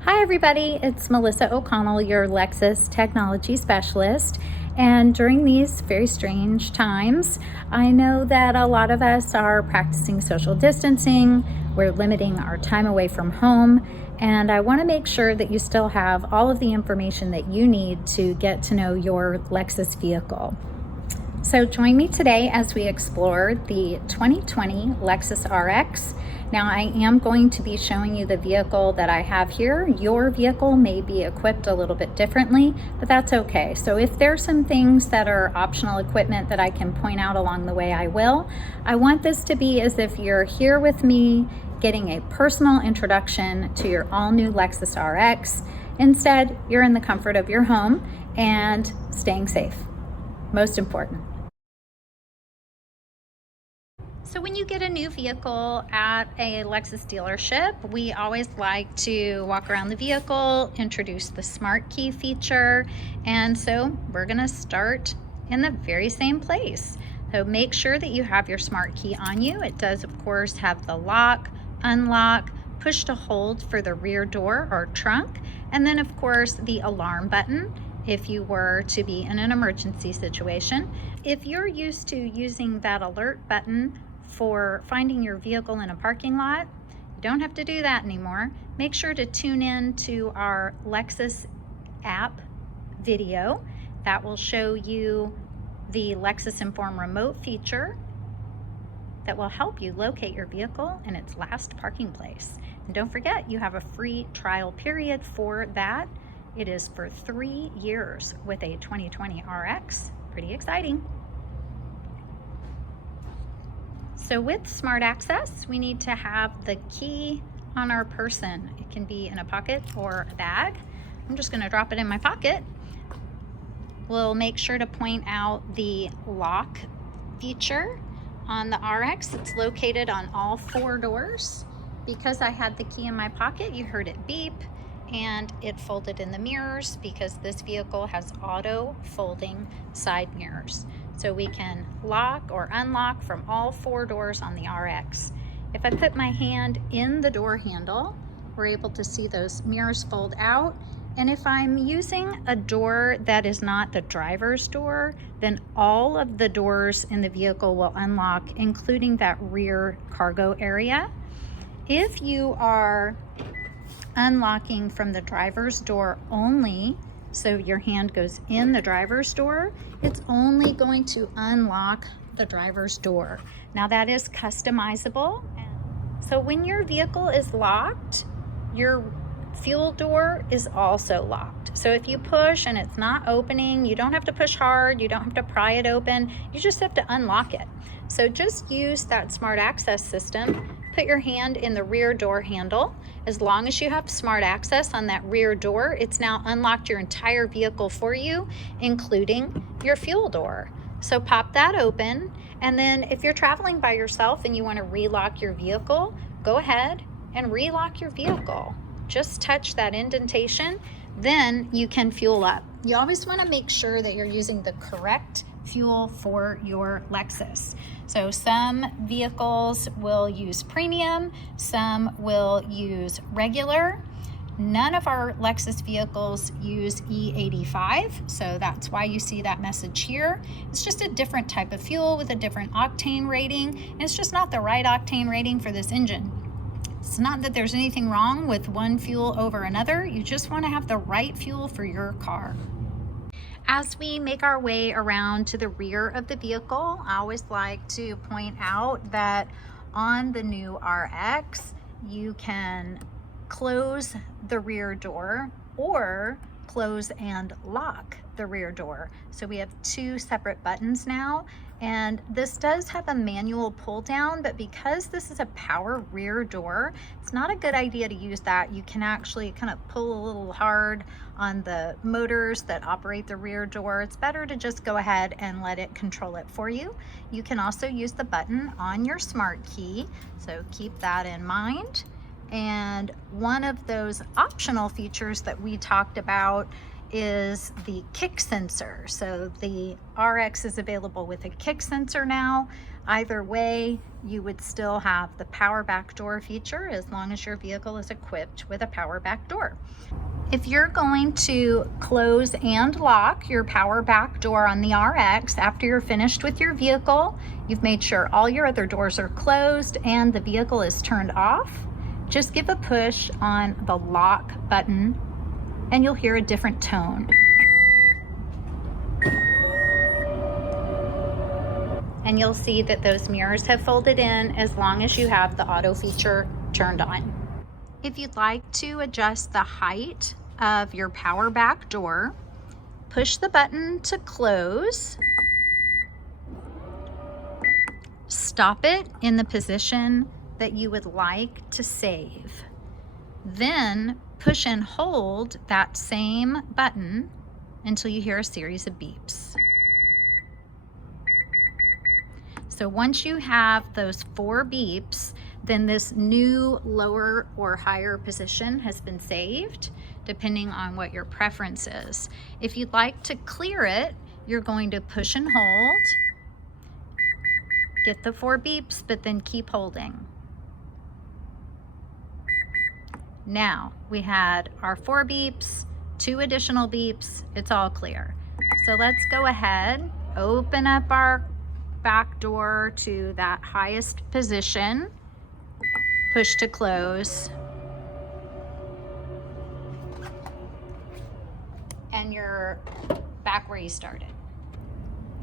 Hi everybody, it's Melissa O'Connell, your Lexus technology specialist. And during these very strange times, I know that a lot of us are practicing social distancing, we're limiting our time away from home, and I want to make sure that you still have all of the information that you need to get to know your Lexus vehicle. So join me today as we explore the 2020 Lexus RX. Now I am going to be showing you the vehicle that I have here. Your vehicle may be equipped a little bit differently, but that's okay. So if there's some things that are optional equipment that I can point out along the way, I will. I want this to be as if you're here with me getting a personal introduction to your all-new Lexus RX. Instead, you're in the comfort of your home and staying safe. Most important. So when you get a new vehicle at a Lexus dealership, we always like to walk around the vehicle, introduce the smart key feature, and so we're gonna start in the very same place. So make sure that you have your smart key on you. It does, of course, have the lock, unlock, push to hold for the rear door or trunk, and then of course the alarm button if you were to be in an emergency situation. If you're used to using that alert button for finding your vehicle in a parking lot, you don't have to do that anymore. Make sure to tune in to our Lexus app video that will show you the Lexus Enform remote feature that will help you locate your vehicle in its last parking place. And don't forget, you have a free trial period for that. It is for 3 years with a 2020 RX. Pretty exciting. So with Smart Access, we need to have the key on our person. It can be in a pocket or a bag. I'm just gonna drop it in my pocket. We'll make sure to point out the lock feature on the RX. It's located on all 4 doors. Because I had the key in my pocket, you heard it beep, and it folded in the mirrors because this vehicle has auto folding side mirrors. So we can lock or unlock from all 4 doors on the RX. If I put my hand in the door handle, we're able to see those mirrors fold out. And if I'm using a door that is not the driver's door, then all of the doors in the vehicle will unlock, including that rear cargo area. If you are unlocking from the driver's door only, so your hand goes in the driver's door, it's only going to unlock the driver's door. Now that is customizable. So when your vehicle is locked, your fuel door is also locked. So if you push and it's not opening, you don't have to push hard, you don't have to pry it open, you just have to unlock it. So just use that Smart Access system. Put your hand in the rear door handle. As long as you have Smart Access on that rear door, it's now unlocked your entire vehicle for you, including your fuel door. So pop that open, and then if you're traveling by yourself and you want to relock your vehicle, go ahead and relock your vehicle. Just touch that indentation, then you can fuel up. You always want to make sure that you're using the correct fuel for your Lexus. So some vehicles will use premium, some will use regular. None of our Lexus vehicles use E85, so that's why you see that message here. It's just a different type of fuel with a different octane rating, and it's just not the right octane rating for this engine. It's not that there's anything wrong with one fuel over another, you just want to have the right fuel for your car. As we make our way around to the rear of the vehicle, I always like to point out that on the new RX, you can close the rear door or close and lock the rear door. So we have 2 separate buttons now, and this does have a manual pull down, but because this is a power rear door, it's not a good idea to use that. You can actually kind of pull a little hard on the motors that operate the rear door. It's better to just go ahead and let it control it for you. You can also use the button on your smart key, so keep that in mind. And one of those optional features that we talked about is the kick sensor. So the RX is available with a kick sensor now. Either way, you would still have the power back door feature as long as your vehicle is equipped with a power back door. If you're going to close and lock your power back door on the RX after you're finished with your vehicle, you've made sure all your other doors are closed and the vehicle is turned off, just give a push on the lock button and you'll hear a different tone. And you'll see that those mirrors have folded in as long as you have the auto feature turned on. If you'd like to adjust the height of your power back door, push the button to close, stop it in the position that you would like to save. Then push and hold that same button until you hear a series of beeps. So once you have those 4 beeps, then this new lower or higher position has been saved, depending on what your preference is. If you'd like to clear it, you're going to push and hold, get the 4 beeps, but then keep holding. Now, we had our 4 beeps, 2 additional beeps, it's all clear. So let's go ahead, open up our back door to that highest position, push to close, and you're back where you started.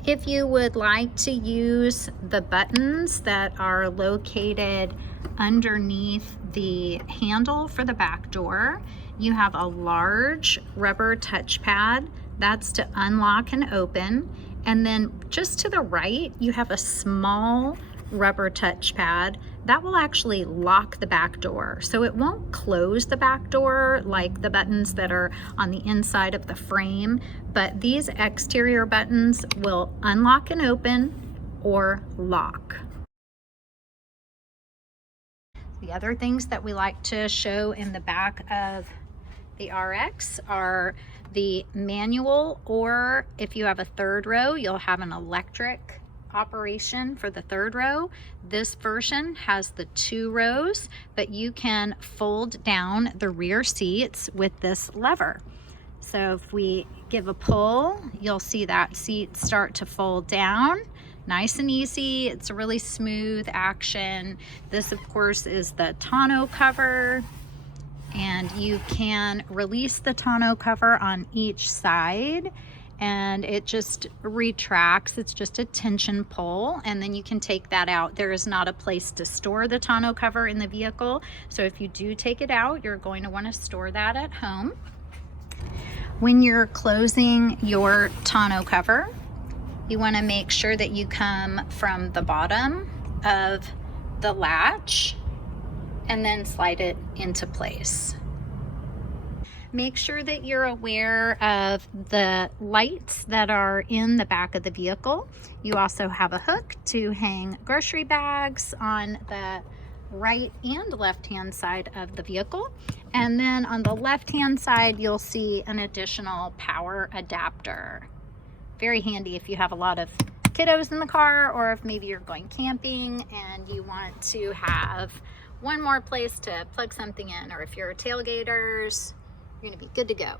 If you would like to use the buttons that are located underneath the handle for the back door, you have a large rubber touchpad that's to unlock and open. And then just to the right, you have a small rubber touchpad that will actually lock the back door. So it won't close the back door like the buttons that are on the inside of the frame, but these exterior buttons will unlock and open or lock. The other things that we like to show in the back of the RX are the manual, or if you have a 3rd row, you'll have an electric operation for the 3rd row. This version has the 2 rows, but you can fold down the rear seats with this lever. So if we give a pull, you'll see that seat start to fold down. Nice and easy. It's a really smooth action. This, of course, is the tonneau cover. And you can release the tonneau cover on each side and it just retracts. It's just a tension pull and then you can take that out. There is not a place to store the tonneau cover in the vehicle. So if you do take it out, you're going to want to store that at home. When you're closing your tonneau cover, you want to make sure that you come from the bottom of the latch and then slide it into place. Make sure that you're aware of the lights that are in the back of the vehicle. You also have a hook to hang grocery bags on the right and left hand side of the vehicle. And then on the left hand side, you'll see an additional power adapter. Very handy if you have a lot of kiddos in the car, or if maybe you're going camping and you want to have one more place to plug something in, or if you're tailgaters, you're going to be good to go.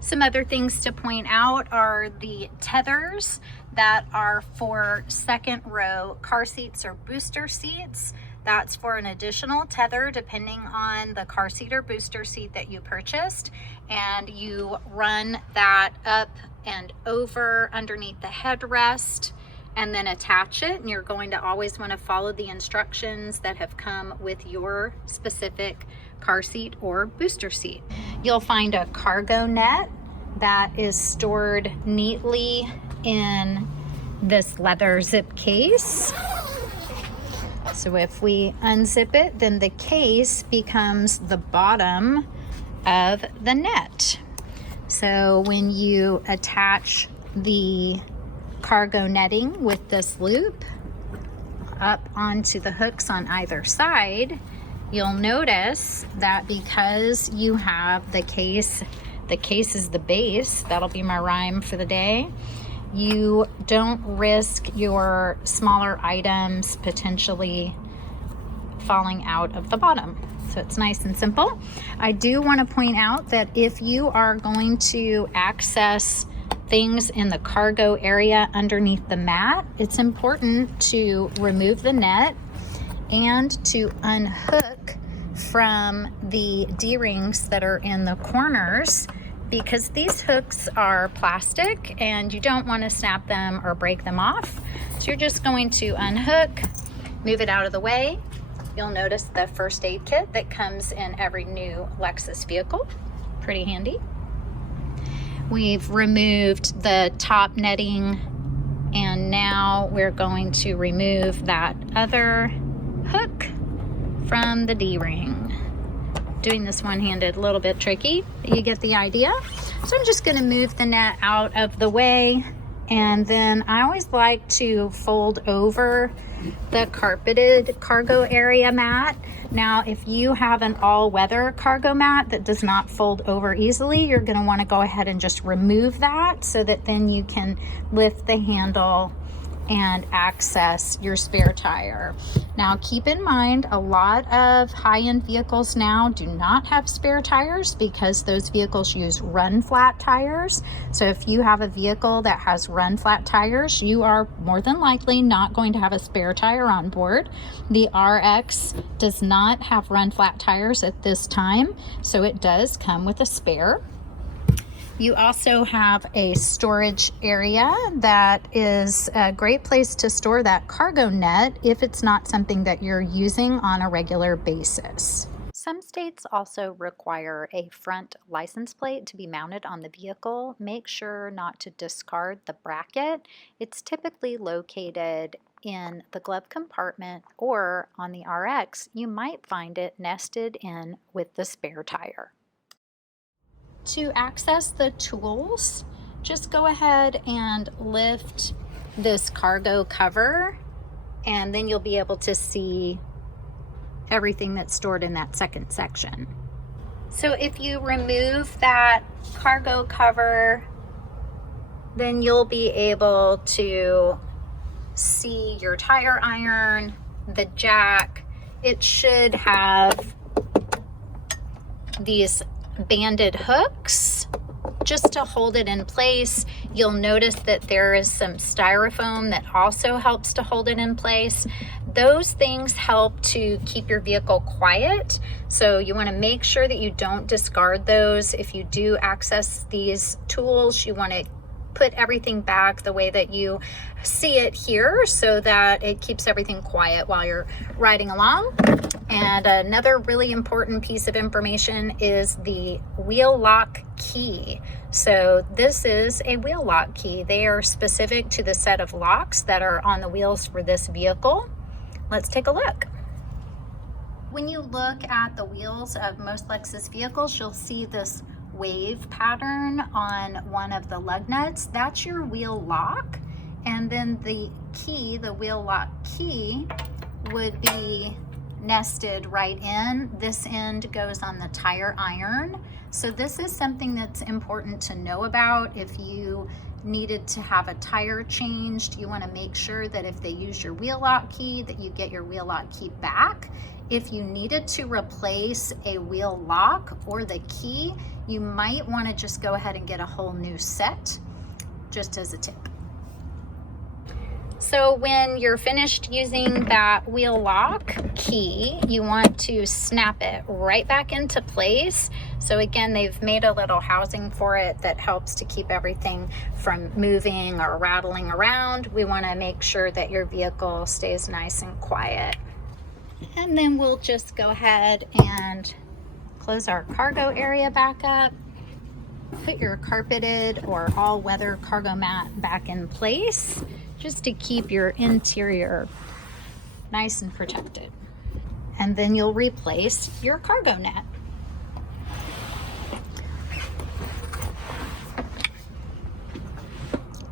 Some other things to point out are the tethers that are for 2nd row car seats or booster seats. That's for an additional tether depending on the car seat or booster seat that you purchased, and you run that up and over underneath the headrest and then attach it, and you're going to always want to follow the instructions that have come with your specific car seat or booster seat. You'll find a cargo net that is stored neatly in this leather zip case. So if we unzip it, then the case becomes the bottom of the net. So when you attach the cargo netting with this loop up onto the hooks on either side, you'll notice that because you have the case is the base, that'll be my rhyme for the day, you don't risk your smaller items potentially falling out of the bottom. So it's nice and simple. I do want to point out that if you are going to access things in the cargo area underneath the mat, it's important to remove the net and to unhook from the D-rings that are in the corners, because these hooks are plastic and you don't want to snap them or break them off. So you're just going to unhook, move it out of the way. You'll notice the first aid kit that comes in every new Lexus vehicle. Pretty handy. We've removed the top netting, and now we're going to remove that other hook from the D-ring. Doing this one-handed, a little bit tricky, but you get the idea. So I'm just going to move the net out of the way, and then I always like to fold over the carpeted cargo area mat. Now, if you have an all-weather cargo mat that does not fold over easily, you're going to want to go ahead and just remove that so that then you can lift the handle and access your spare tire. Now, keep in mind, a lot of high-end vehicles now do not have spare tires because those vehicles use run flat tires. So if you have a vehicle that has run flat tires, you are more than likely not going to have a spare tire on board. The RX does not have run flat tires at this time, so it does come with a spare. You also have a storage area that is a great place to store that cargo net if it's not something that you're using on a regular basis. Some states also require a front license plate to be mounted on the vehicle. Make sure not to discard the bracket. It's typically located in the glove compartment, or on the RX, you might find it nested in with the spare tire. To access the tools, just go ahead and lift this cargo cover, and then you'll be able to see everything that's stored in that second section. So if you remove that cargo cover, then you'll be able to see your tire iron, the jack. It should have these banded hooks just to hold it in place. You'll notice that there is some styrofoam that also helps to hold it in place. Those things help to keep your vehicle quiet, so you want to make sure that you don't discard those. If you do access these tools, you want to put everything back the way that you see it here so that it keeps everything quiet while you're riding along. And another really important piece of information is the wheel lock key. So this is a wheel lock key. They are specific to the set of locks that are on the wheels for this vehicle. Let's take a look. When you look at the wheels of most Lexus vehicles, you'll see this wave pattern on one of the lug nuts. That's your wheel lock. And then the key, the wheel lock key, would be nested right in. This end goes on the tire iron. So this is something that's important to know about. If you needed to have a tire changed, you want to make sure that if they use your wheel lock key, that you get your wheel lock key back. If you needed to replace a wheel lock or the key, you might want to just go ahead and get a whole new set, just as a tip. So when you're finished using that wheel lock key, you want to snap it right back into place. So again, they've made a little housing for it that helps to keep everything from moving or rattling around. We want to make sure that your vehicle stays nice and quiet. And then we'll just go ahead and close our cargo area back up. Put your carpeted or all-weather cargo mat back in place, just to keep your interior nice and protected. And then you'll replace your cargo net.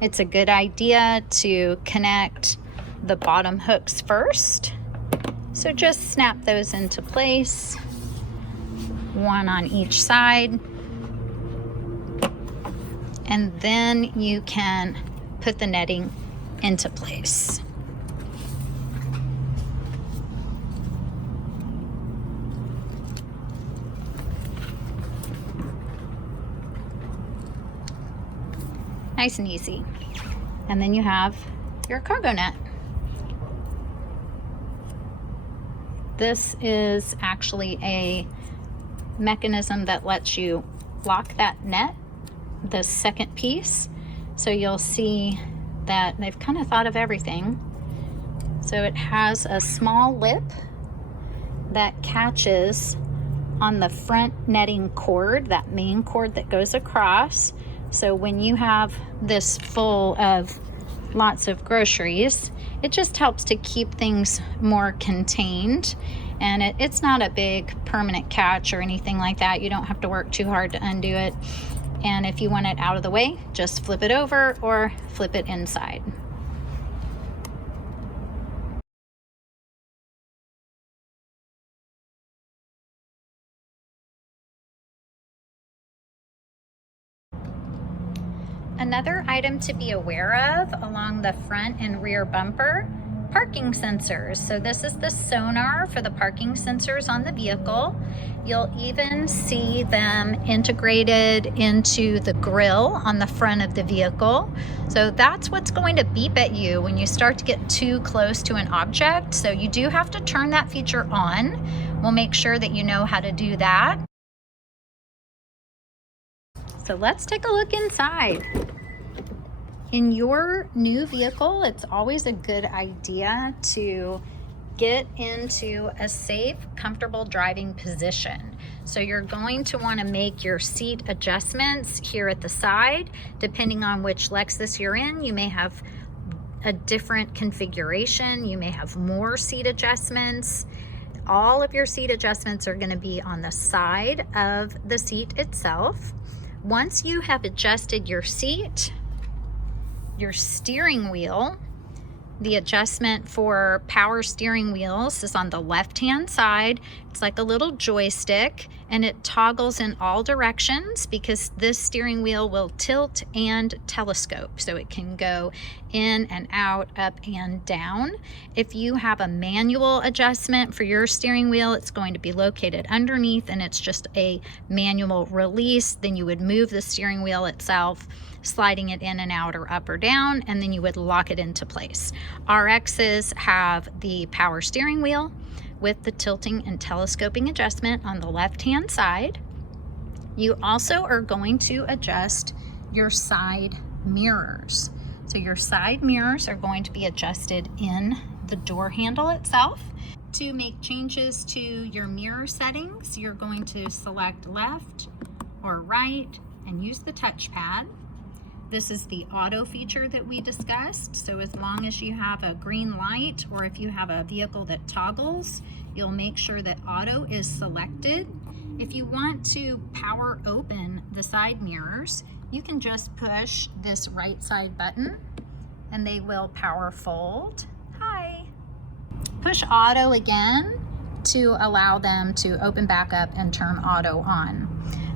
It's a good idea to connect the bottom hooks first. So just snap those into place, one on each side. And then you can put the netting into place. Nice and easy. And then you have your cargo net. This is actually a mechanism that lets you lock that net, the second piece. So you'll see that they've kind of thought of everything. So it has a small lip that catches on the front netting cord, that main cord that goes across. So when you have this full of lots of groceries, it just helps to keep things more contained. And it's not a big permanent catch or anything like that. You don't have to work too hard to undo it. And if you want it out of the way, just flip it over or flip it inside. Another item to be aware of along the front and rear bumper, parking sensors. So this is the sonar for the parking sensors on the vehicle. You'll even see them integrated into the grille on the front of the vehicle. So that's what's going to beep at you when you start to get too close to an object. So you do have to turn that feature on. We'll make sure that you know how to do that. So let's take a look inside. In your new vehicle, it's always a good idea to get into a safe, comfortable driving position. So you're going to want to make your seat adjustments here at the side. Depending on which Lexus you're in, you may have a different configuration. You may have more seat adjustments. All of your seat adjustments are going to be on the side of the seat itself. Once you have adjusted your seat, your steering wheel, the adjustment for power steering wheels is on the left-hand side. It's like a little joystick and it toggles in all directions because this steering wheel will tilt and telescope. So it can go in and out, up and down. If you have a manual adjustment for your steering wheel, it's going to be located underneath and it's just a manual release. Then you would move the steering wheel itself, sliding it in and out or up or down, and then you would lock it into place. RXs have the power steering wheel with the tilting and telescoping adjustment on the left-hand side. You also are going to adjust your side mirrors. So your side mirrors are going to be adjusted in the door handle itself. To make changes to your mirror settings, you're going to select left or right and use the touchpad. This is the auto feature that we discussed. So as long as you have a green light or if you have a vehicle that toggles, you'll make sure that auto is selected. If you want to power open the side mirrors, you can just push this right side button and they will power fold. Hi. Push auto again to allow them to open back up and turn auto on.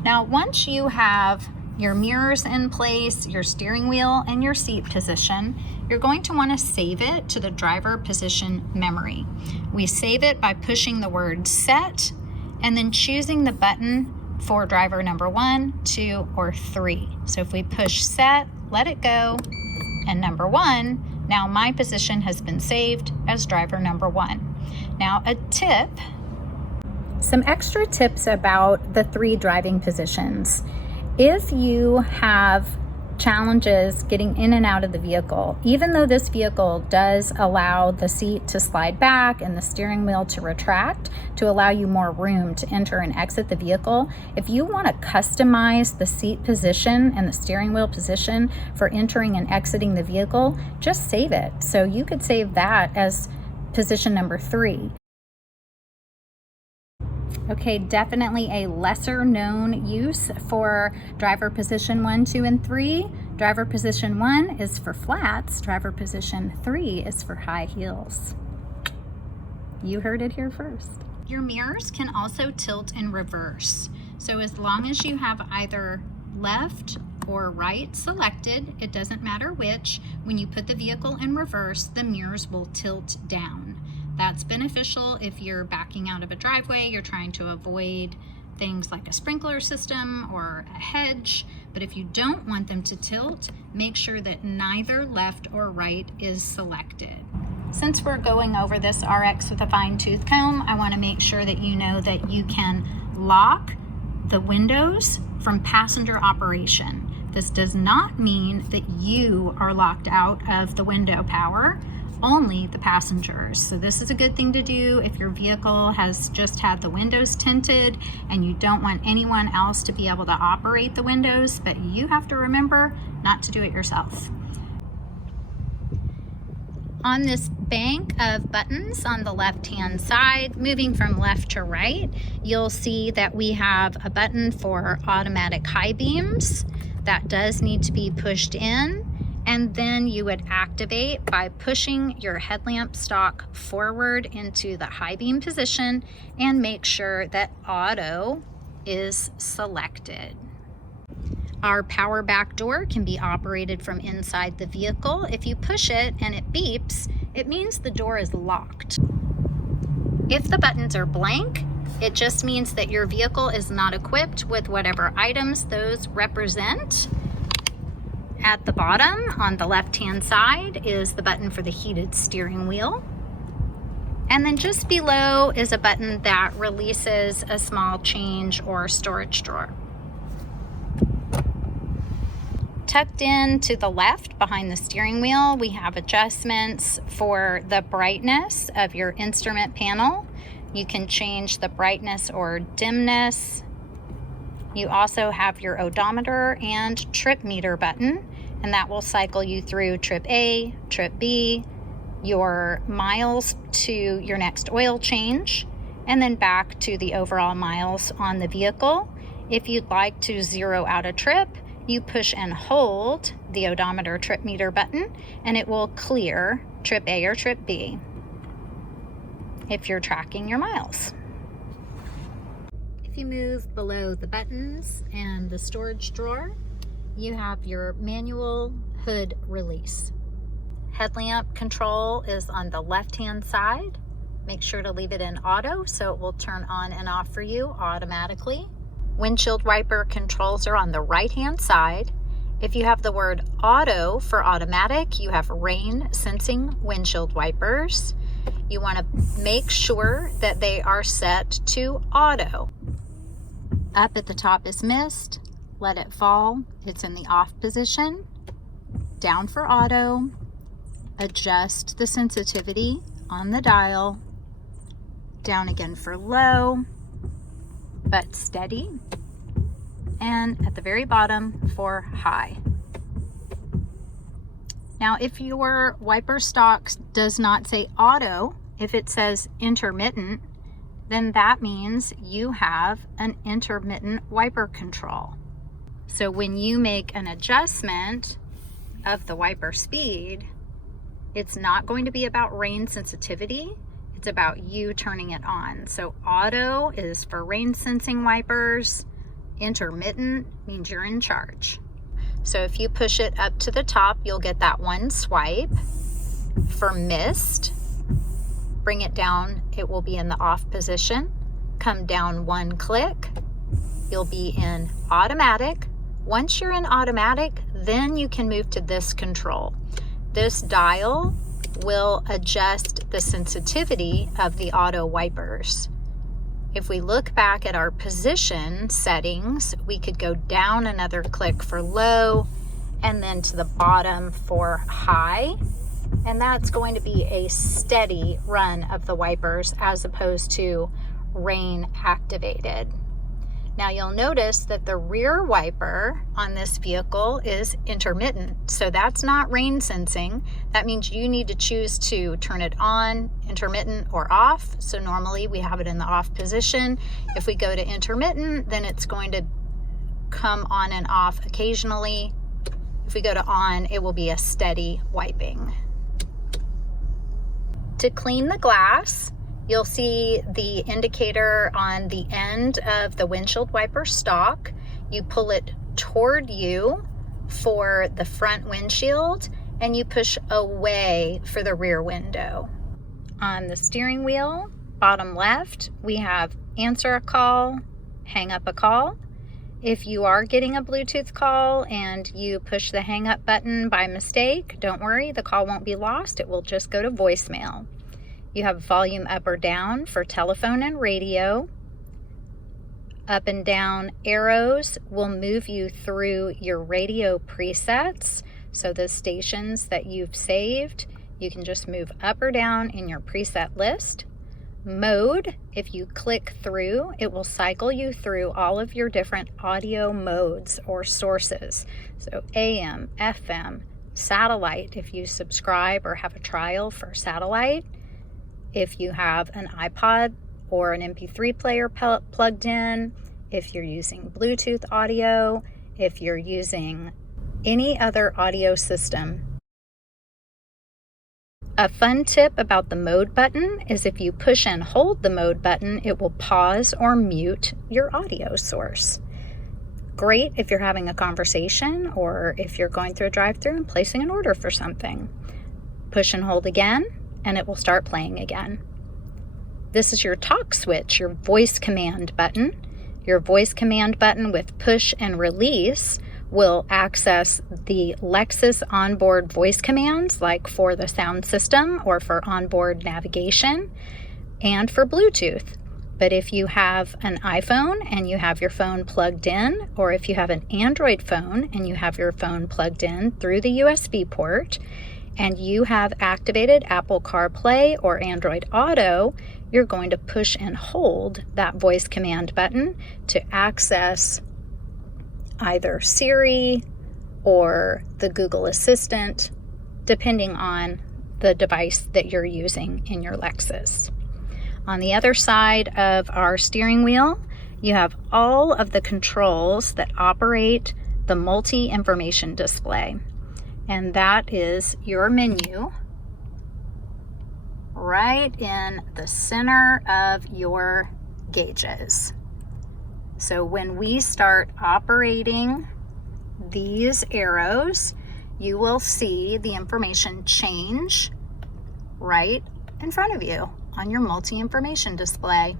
Now, once you have your mirrors in place, your steering wheel, and your seat position, you're going to want to save it to the driver position memory. We save it by pushing the word set and then choosing the button for driver number 1, 2, or 3. So if we push set, let it go, and number 1, now my position has been saved as driver number 1. Now a tip, some extra tips about the 3 driving positions. If you have challenges getting in and out of the vehicle, even though this vehicle does allow the seat to slide back and the steering wheel to retract to allow you more room to enter and exit the vehicle, if you want to customize the seat position and the steering wheel position for entering and exiting the vehicle, just save it. So you could save that as position number 3. Okay, definitely a lesser known use for driver position 1, 2, and 3. Driver position 1 is for flats. Driver position 3 is for high heels. You heard it here first. Your mirrors can also tilt in reverse. So as long as you have either left or right selected, it doesn't matter which, when you put the vehicle in reverse, the mirrors will tilt down. That's beneficial if you're backing out of a driveway, you're trying to avoid things like a sprinkler system or a hedge. But if you don't want them to tilt, make sure that neither left or right is selected. Since we're going over this RX with a fine-tooth comb, I want to make sure that you know that you can lock the windows from passenger operation. This does not mean that you are locked out of the window power, only the passengers. So this is a good thing to do if your vehicle has just had the windows tinted and you don't want anyone else to be able to operate the windows, but you have to remember not to do it yourself. On this bank of buttons on the left-hand side, moving from left to right, you'll see that we have a button for automatic high beams. That does need to be pushed in, and then you would activate by pushing your headlamp stalk forward into the high beam position and make sure that auto is selected. Our power back door can be operated from inside the vehicle. If you push it and it beeps, it means the door is locked. If the buttons are blank, it just means that your vehicle is not equipped with whatever items those represent. At the bottom on the left-hand side is the button for the heated steering wheel. And then just below is a button that releases a small change or storage drawer. Tucked in to the left behind the steering wheel, we have adjustments for the brightness of your instrument panel. You can change the brightness or dimness. You also have your odometer and trip meter button, and that will cycle you through trip A, trip B, your miles to your next oil change, and then back to the overall miles on the vehicle. If you'd like to zero out a trip, you push and hold the odometer trip meter button and it will clear trip A or trip B if you're tracking your miles. If you move below the buttons and the storage drawer, you have your manual hood release. Headlamp control is on the left-hand side. Make sure to leave it in auto so it will turn on and off for you automatically. Windshield wiper controls are on the right-hand side. If you have the word auto for automatic, you have rain sensing windshield wipers. You want to make sure that they are set to auto. Up at the top is mist. Let it fall. It's in the off position. Down for auto. Adjust the sensitivity on the dial. Down again for low, but steady, and at the very bottom for high. Now, if your wiper stock does not say auto, if it says intermittent, then that means you have an intermittent wiper control. So when you make an adjustment of the wiper speed, it's not going to be about rain sensitivity. It's about you turning it on. So auto is for rain sensing wipers. Intermittent means you're in charge. So if you push it up to the top, you'll get that one swipe. For mist, bring it down, it will be in the off position. Come down one click, you'll be in automatic. Once you're in automatic, then you can move to this control. This dial will adjust the sensitivity of the auto wipers. If we look back at our position settings, we could go down another click for low and then to the bottom for high. And that's going to be a steady run of the wipers as opposed to rain activated. Now you'll notice that the rear wiper on this vehicle is intermittent. So that's not rain sensing. That means you need to choose to turn it on, intermittent, or off. So normally we have it in the off position. If we go to intermittent, then it's going to come on and off occasionally. If we go to on, it will be a steady wiping. To clean the glass, you'll see the indicator on the end of the windshield wiper stalk. You pull it toward you for the front windshield, and you push away for the rear window. On the steering wheel, bottom left, we have answer a call, hang up a call. If you are getting a Bluetooth call and you push the hang up button by mistake, don't worry, the call won't be lost. It will just go to voicemail. You have volume up or down for telephone and radio. Up and down arrows will move you through your radio presets. So the stations that you've saved, you can just move up or down in your preset list. Mode, if you click through, it will cycle you through all of your different audio modes or sources. So AM, FM, satellite, if you subscribe or have a trial for satellite. If you have an iPod or an MP3 player plugged in, if you're using Bluetooth audio, if you're using any other audio system. A fun tip about the mode button is if you push and hold the mode button, it will pause or mute your audio source. Great if you're having a conversation or if you're going through a drive-thru and placing an order for something. Push and hold again, and it will start playing again. This is your talk switch, your voice command button. Your voice command button with push and release will access the Lexus onboard voice commands, like for the sound system or for onboard navigation and for Bluetooth. But if you have an iPhone and you have your phone plugged in, or if you have an Android phone and you have your phone plugged in through the USB port, and you have activated Apple CarPlay or Android Auto, you're going to push and hold that voice command button to access either Siri or the Google Assistant, depending on the device that you're using in your Lexus. On the other side of our steering wheel, you have all of the controls that operate the multi-information display. And that is your menu right in the center of your gauges. So when we start operating these arrows, you will see the information change right in front of you on your multi-information display.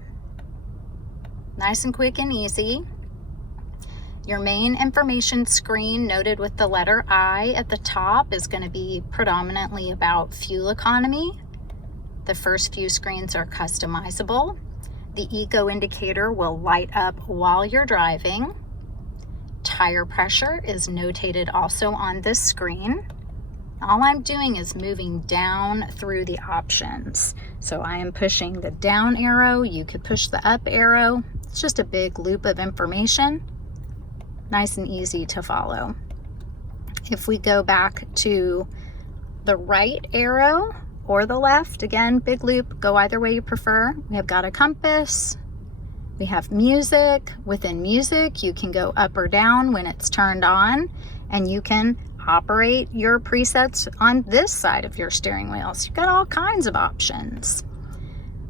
Nice and quick and easy. Your main information screen, noted with the letter I at the top, is going to be predominantly about fuel economy. The first few screens are customizable. The eco indicator will light up while you're driving. Tire pressure is notated also on this screen. All I'm doing is moving down through the options. So I am pushing the down arrow. You could push the up arrow. It's just a big loop of information. Nice and easy to follow. If we go back to the right arrow or the left, again, big loop, go either way you prefer. We have got a compass. We have music. Within music, you can go up or down when it's turned on, and you can operate your presets on this side of your steering wheel. So you've got all kinds of options.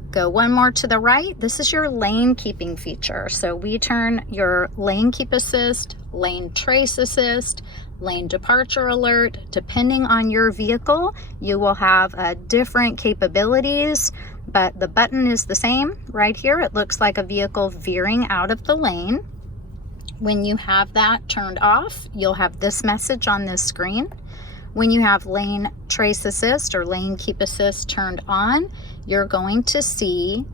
Go one more to the right. This is your lane keeping feature. So we turn your lane keep assist, lane trace assist, lane departure alert. Depending on your vehicle, you will have different capabilities, but the button is the same. Right here, it looks like a vehicle veering out of the lane. When you have that turned off, you'll have this message on this screen. When you have lane trace assist or lane keep assist turned on, you're going to see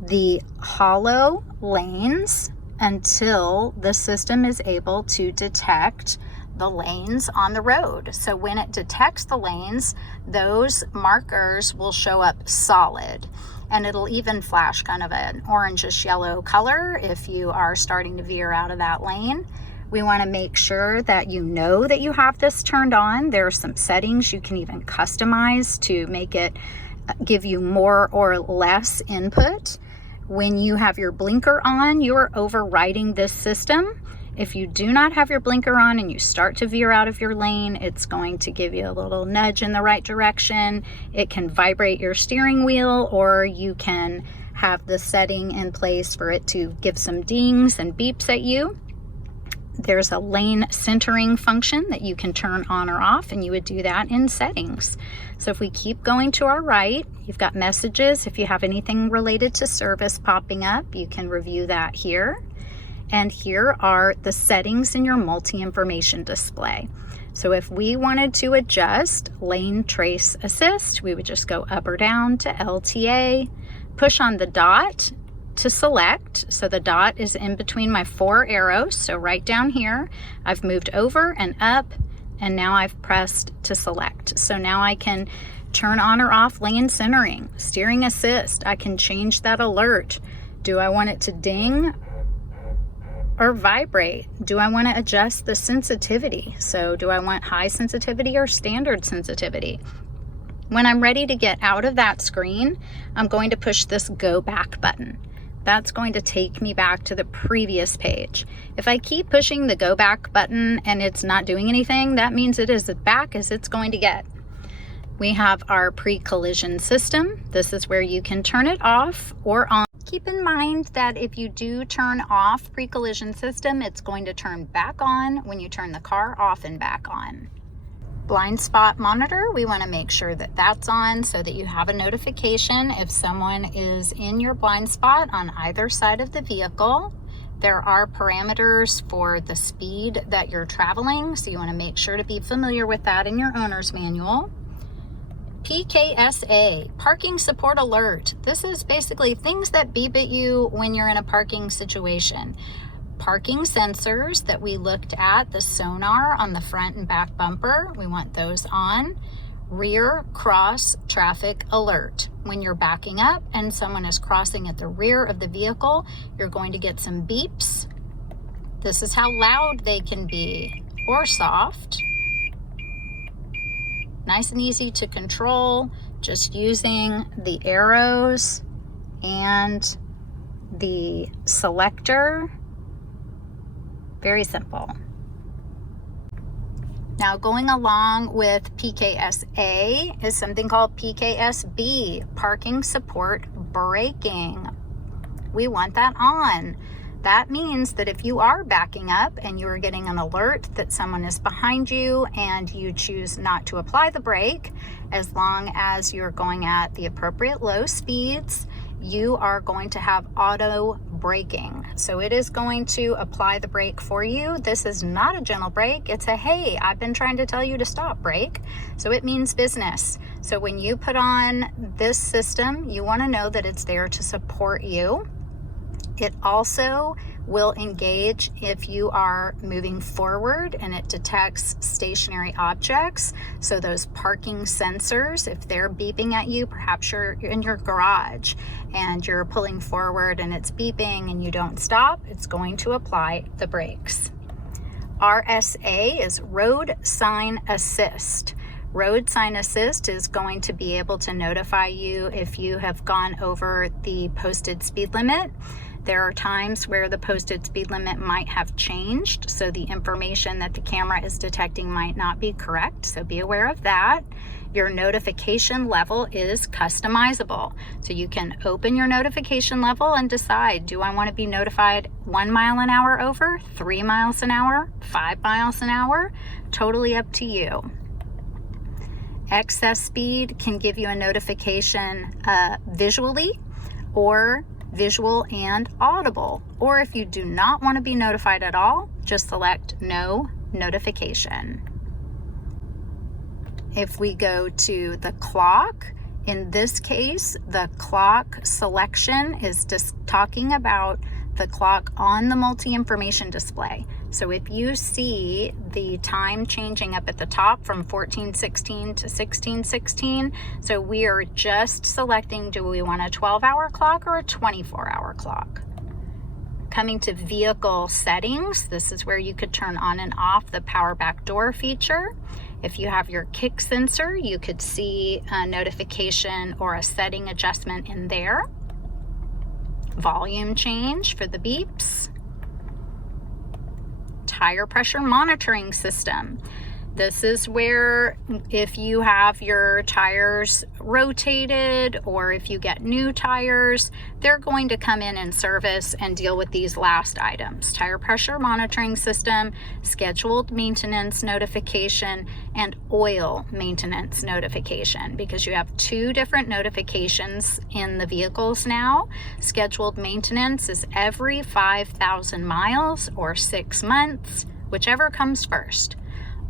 the hollow lanes until the system is able to detect the lanes on the road. So when it detects the lanes, those markers will show up solid, and it'll even flash kind of an orangish yellow color if you are starting to veer out of that lane. We want to make sure that you know that you have this turned on. There are some settings you can even customize to make it give you more or less input. When you have your blinker on, you are overriding this system. If you do not have your blinker on and you start to veer out of your lane, it's going to give you a little nudge in the right direction. It can vibrate your steering wheel, or you can have the setting in place for it to give some dings and beeps at you. There's a lane centering function that you can turn on or off, and you would do that in settings. So if we keep going to our right, you've got messages. If you have anything related to service popping up, you can review that here. And here are the settings in your multi-information display. So if we wanted to adjust lane trace assist, we would just go up or down to LTA, push on the dot to select. So the dot is in between my 4 arrows. So right down here, I've moved over and up, and now I've pressed to select. So now I can turn on or off lane centering, steering assist. I can change that alert. Do I want it to ding or vibrate? Do I want to adjust the sensitivity? So do I want high sensitivity or standard sensitivity? When I'm ready to get out of that screen, I'm going to push this go back button. That's going to take me back to the previous page. If I keep pushing the go back button and it's not doing anything, that means it is as back as it's going to get. We have our pre-collision system. This is where you can turn it off or on. Keep in mind that if you do turn off pre-collision system, it's going to turn back on when you turn the car off and back on. Blind spot monitor, we want to make sure that that's on so that you have a notification if someone is in your blind spot on either side of the vehicle. There are parameters for the speed that you're traveling, so you want to make sure to be familiar with that in your owner's manual. PKSA, parking support alert. This is basically things that beep at you when you're in a parking situation. Parking sensors that we looked at, the sonar on the front and back bumper, we want those on. Rear cross traffic alert. When you're backing up and someone is crossing at the rear of the vehicle, you're going to get some beeps. This is how loud they can be, or soft. Nice and easy to control, just using the arrows and the selector. Very simple. Now going along with PKSA is something called PKSB, parking support braking. We want that on. That means that if you are backing up and you are getting an alert that someone is behind you and you choose not to apply the brake, as long as you're going at the appropriate low speeds, you are going to have auto braking. So it is going to apply the brake for you. This is not a gentle brake. It's a, hey, I've been trying to tell you to stop brake. So it means business. So when you put on this system, you want to know that it's there to support you. It also will engage if you are moving forward and it detects stationary objects. So those parking sensors, if they're beeping at you, perhaps you're in your garage and you're pulling forward and it's beeping and you don't stop, it's going to apply the brakes. RSA is road sign assist. Road sign assist is going to be able to notify you if you have gone over the posted speed limit. There are times where the posted speed limit might have changed, so the information that the camera is detecting might not be correct, so be aware of that. Your notification level is customizable, so you can open your notification level and decide, do I want to be notified 1 mile an hour over, 3 miles an hour, 5 miles an hour? Totally up to you. Excess speed can give you a notification visually, or visual and audible. Or if you do not want to be notified at all, just select no notification. If we go to the clock, in this case, the clock selection is just talking about the clock on the multi-information display. So if you see the time changing up at the top from 14:16 to 16:16, so we are just selecting, do we want a 12-hour clock or a 24-hour clock? Coming to vehicle settings, this is where you could turn on and off the power back door feature. If you have your kick sensor, you could see a notification or a setting adjustment in there. Volume change for the beeps. Tire pressure monitoring system. This is where if you have your tires rotated or if you get new tires, they're going to come in and service and deal with these last items: tire pressure monitoring system, scheduled maintenance notification, and oil maintenance notification, because you have two different notifications in the vehicles now. Scheduled maintenance is every 5,000 miles or 6 months, whichever comes first.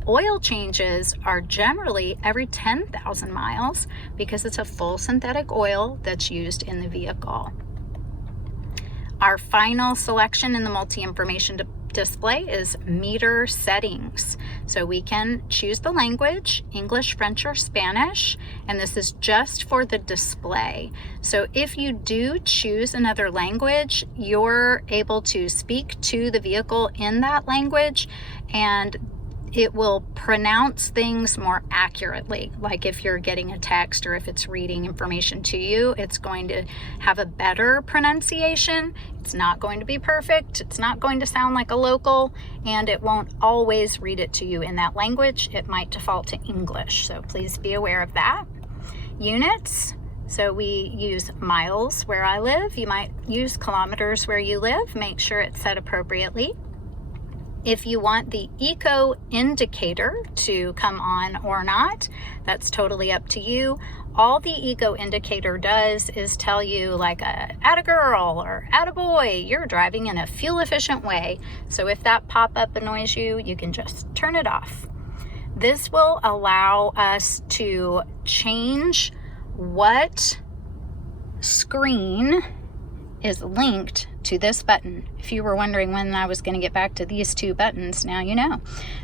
Oil changes are generally every 10,000 miles because it's a full synthetic oil that's used in the vehicle. Our final selection in the multi-information display is meter settings. So we can choose the language, English, French, or Spanish, and this is just for the display. So if you do choose another language, you're able to speak to the vehicle in that language, and it will pronounce things more accurately. Like if you're getting a text or if it's reading information to you, it's going to have a better pronunciation. It's not going to be perfect. It's not going to sound like a local, and it won't always read it to you in that language. It might default to English, so please be aware of that. Units. So we use miles where I live. You might use kilometers where you live. Make sure it's set appropriately. If you want the eco indicator to come on or not, that's totally up to you. All the eco indicator does is tell you, like, atta girl or atta boy, you're driving in a fuel efficient way. So if that pop-up annoys you, you can just turn it off. This will allow us to change what screen is linked to this button. If you were wondering when I was going to get back to these two buttons, now you know.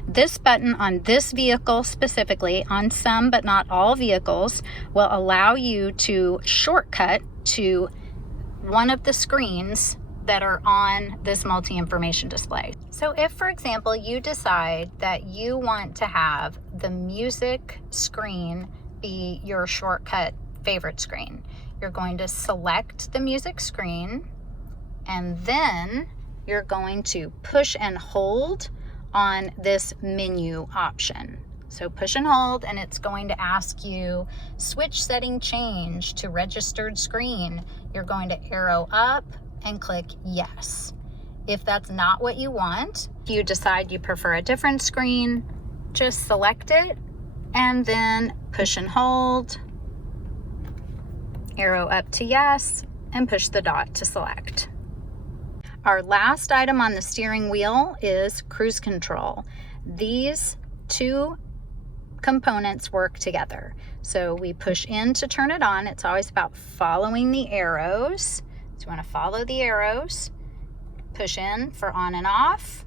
This button on this vehicle specifically, on some but not all vehicles, will allow you to shortcut to one of the screens that are on this multi-information display. So if, for example, you decide that you want to have the music screen be your shortcut favorite screen, you're going to select the music screen, and then you're going to push and hold on this menu option. So push and hold, and it's going to ask you switch setting change to registered screen. You're going to arrow up and click yes. If that's not what you want, if you decide you prefer a different screen, just select it and then push and hold, arrow up to yes, and push the dot to select. Our last item on the steering wheel is cruise control. These two components work together. So we push in to turn it on. It's always about following the arrows. So you want to follow the arrows, push in for on and off.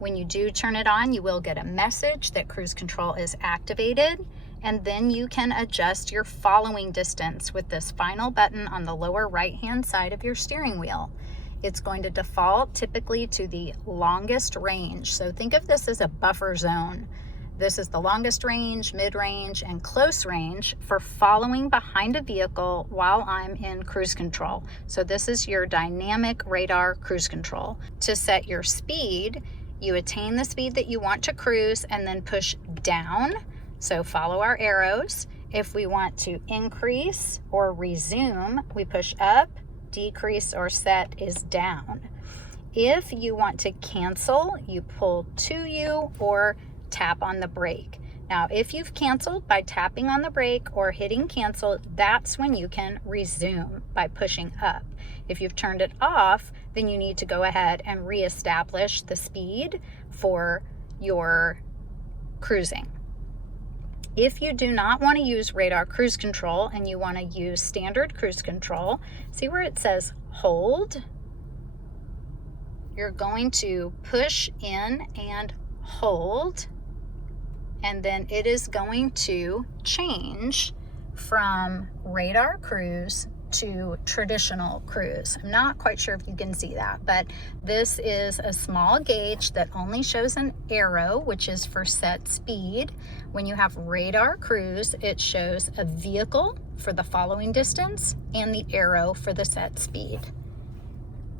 When you do turn it on, you will get a message that cruise control is activated, and then you can adjust your following distance with this final button on the lower right-hand side of your steering wheel. It's going to default typically to the longest range. So think of this as a buffer zone. This is the longest range, mid-range, and close range for following behind a vehicle while I'm in cruise control. So this is your dynamic radar cruise control. To set your speed, you attain the speed that you want to cruise and then push down. So follow our arrows. If we want to increase or resume, we push up, decrease or set is down. If you want to cancel, you pull to you or tap on the brake. Now, if you've canceled by tapping on the brake or hitting cancel, that's when you can resume by pushing up. If you've turned it off, then you need to go ahead and reestablish the speed for your cruising. If you do not want to use radar cruise control and you want to use standard cruise control, see where it says hold? You're going to push in and hold, and then it is going to change from radar cruise to traditional cruise. I'm not quite sure if you can see that, but this is a small gauge that only shows an arrow, which is for set speed. When you have radar cruise, it shows a vehicle for the following distance and the arrow for the set speed.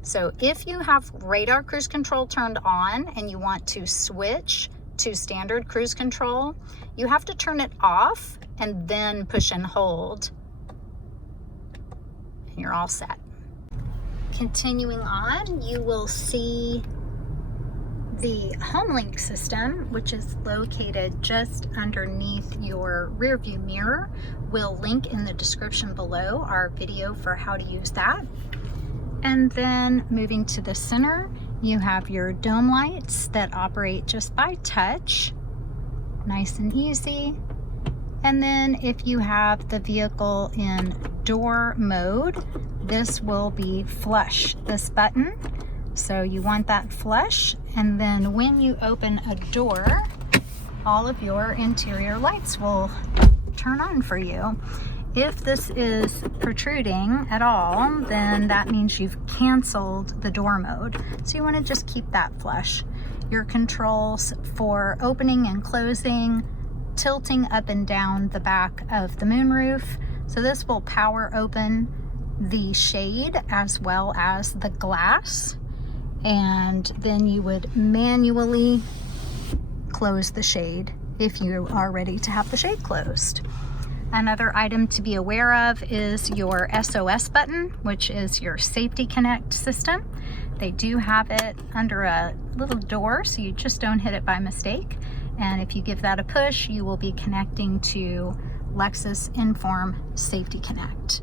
So if you have radar cruise control turned on and you want to switch to standard cruise control, you have to turn it off and then push and hold, and you're all set. Continuing on, you will see the HomeLink system, which is located just underneath your rear view mirror. We'll link in the description below our video for how to use that. And then moving to the center, you have your dome lights that operate just by touch, nice and easy. And then if you have the vehicle in door mode, this will be flush, this button. So you want that flush, and then when you open a door, all of your interior lights will turn on for you. If this is protruding at all, then that means you've canceled the door mode. So you want to just keep that flush. Your controls for opening and closing, tilting up and down the back of the moonroof. So this will power open the shade as well as the glass. And then you would manually close the shade if you are ready to have the shade closed. Another item to be aware of is your SOS button, which is your Safety Connect system. They do have it under a little door, so you just don't hit it by mistake. And if you give that a push, you will be connecting to Lexus Enform Safety Connect.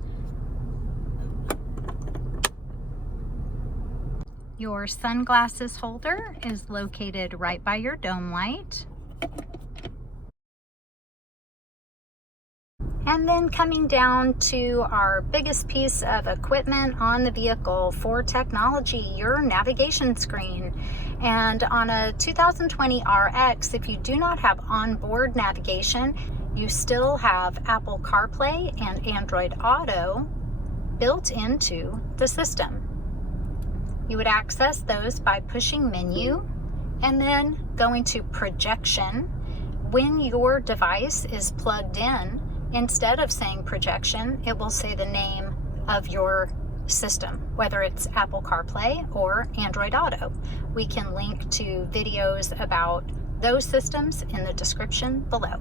Your sunglasses holder is located right by your dome light. And then coming down to our biggest piece of equipment on the vehicle for technology, your navigation screen. And on a 2020 RX, if you do not have onboard navigation, you still have Apple CarPlay and Android Auto built into the system. You would access those by pushing menu and then going to projection. When your device is plugged in, instead of saying projection, it will say the name of your system, whether it's Apple CarPlay or Android Auto. We can link to videos about those systems in the description below.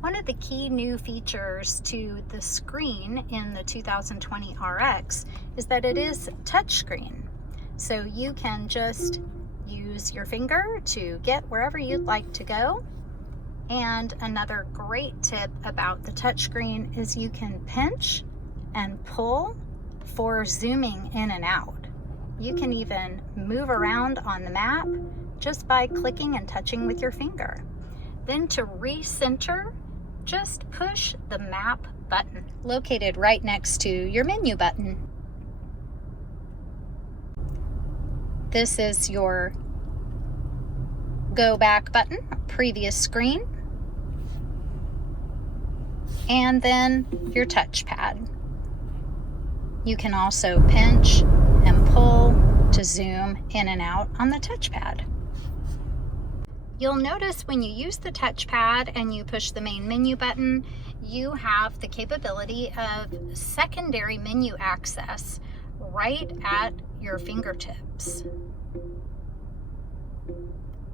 One of the key new features to the screen in the 2020 RX is that it is touchscreen. So you can just use your finger to get wherever you'd like to go. And another great tip about the touchscreen is you can pinch and pull for zooming in and out. You can even move around on the map just by clicking and touching with your finger. Then to recenter, just push the map button located right next to your menu button. This is your go back button, previous screen, and then your touchpad. You can also pinch and pull to zoom in and out on the touchpad. You'll notice when you use the touchpad and you push the main menu button, you have the capability of secondary menu access right at your fingertips.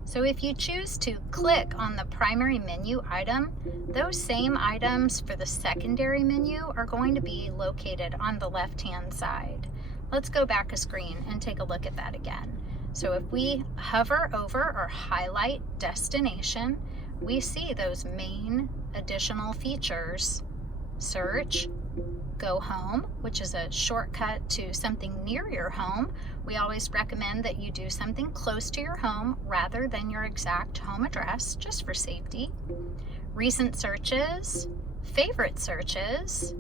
So if you choose to click on the primary menu item, those same items for the secondary menu are going to be located on the left-hand side. Let's go back a screen and take a look at that again. So if we hover over or highlight destination, we see those main additional features: search, go home, which is a shortcut to something near your home. We always recommend that you do something close to your home rather than your exact home address, just for safety. Recent searches, favorite searches,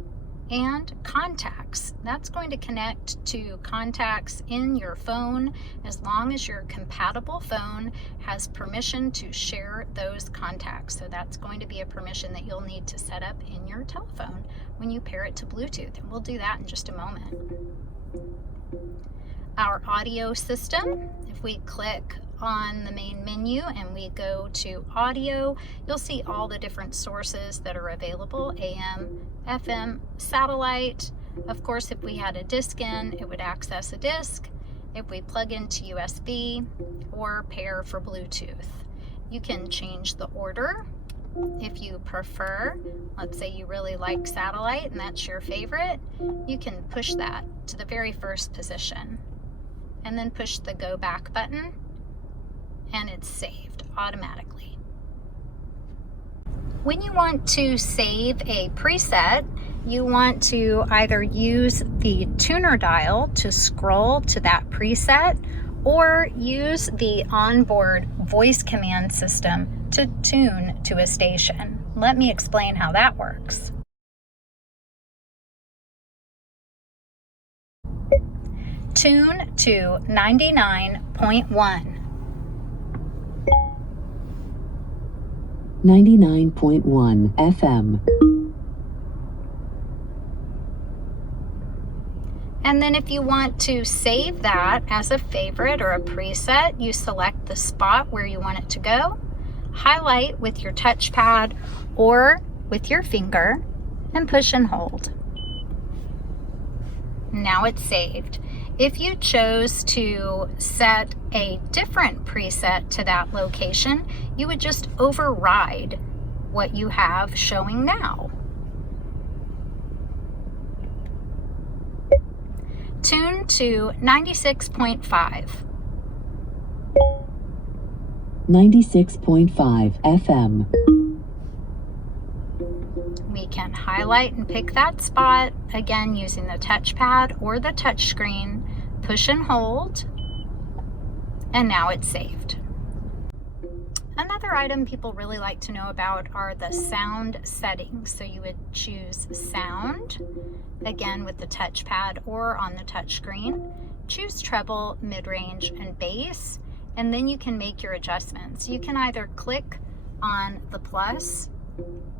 and contacts. That's going to connect to contacts in your phone as long as your compatible phone has permission to share those contacts. So that's going to be a permission that you'll need to set up in your telephone when you pair it to Bluetooth, and we'll do that in just a moment. Our audio system, if we click on the main menu and we go to audio, you'll see all the different sources that are available: AM, FM, satellite. Of course, if we had a disc in, it would access a disc. If we plug into USB or pair for Bluetooth. You can change the order if you prefer. Let's say you really like satellite and that's your favorite. You can push that to the very first position and then push the go back button, and it's saved automatically. When you want to save a preset, you want to either use the tuner dial to scroll to that preset, or use the onboard voice command system to tune to a station. Let me explain how that works. Tune to 99.1. 99.1 FM. And then if you want to save that as a favorite or a preset, you select the spot where you want it to go, highlight with your touchpad or with your finger, and push and hold. Now it's saved. If you chose to set a different preset to that location, you would just override what you have showing now. Tune to 96.5. 96.5 FM. We can highlight and pick that spot, again using the touchpad or the touchscreen, push and hold, and now it's saved. Another item people really like to know about are the sound settings. So you would choose sound, again with the touchpad or on the touchscreen. Choose treble, mid-range, and bass, and then you can make your adjustments. You can either click on the plus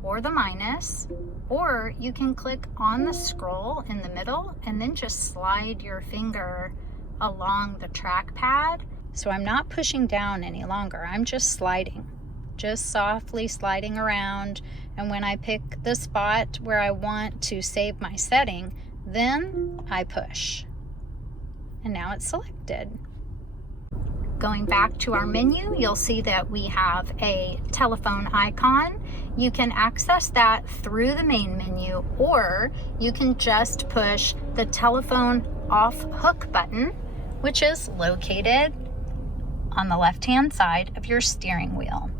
or the minus, or you can click on the scroll in the middle and then just slide your finger along the trackpad. So I'm not pushing down any longer, I'm just sliding, just softly sliding around. And when I pick the spot where I want to save my setting, then I push. And now it's selected. Going back to our menu, you'll see that we have a telephone icon. You can access that through the main menu, or you can just push the telephone off hook button, which is located on the left-hand side of your steering wheel.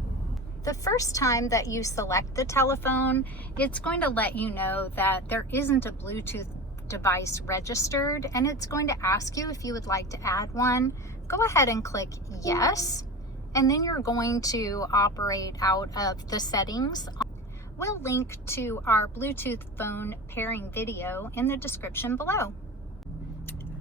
The first time that you select the telephone, it's going to let you know that there isn't a Bluetooth device registered, and it's going to ask you if you would like to add one. Go ahead and click yes, and then you're going to operate out of the settings. We'll link to our Bluetooth phone pairing video in the description below.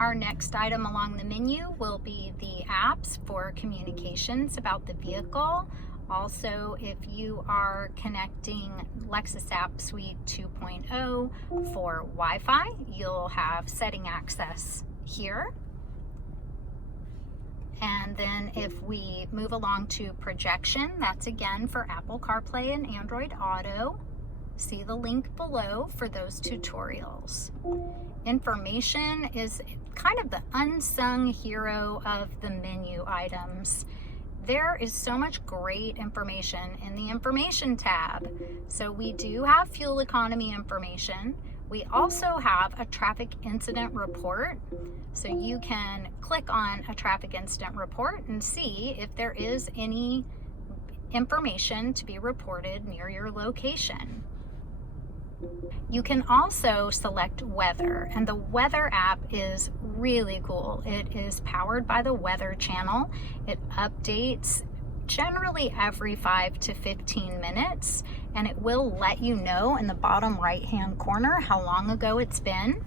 Our next item along the menu will be the apps for communications about the vehicle. Also, if you are connecting Lexus App Suite 2.0 for Wi-Fi, you'll have setting access here. And then if we move along to projection, that's again for Apple CarPlay and Android Auto. See the link below for those tutorials. Information is kind of the unsung hero of the menu items. There is so much great information in the information tab. So we do have fuel economy information. We also have a traffic incident report. So you can click on a traffic incident report and see if there is any information to be reported near your location. You can also select weather, and the weather app is really cool. It is powered by the Weather Channel. It updates generally every 5 to 15 minutes, and it will let you know in the bottom right-hand corner how long ago it's been.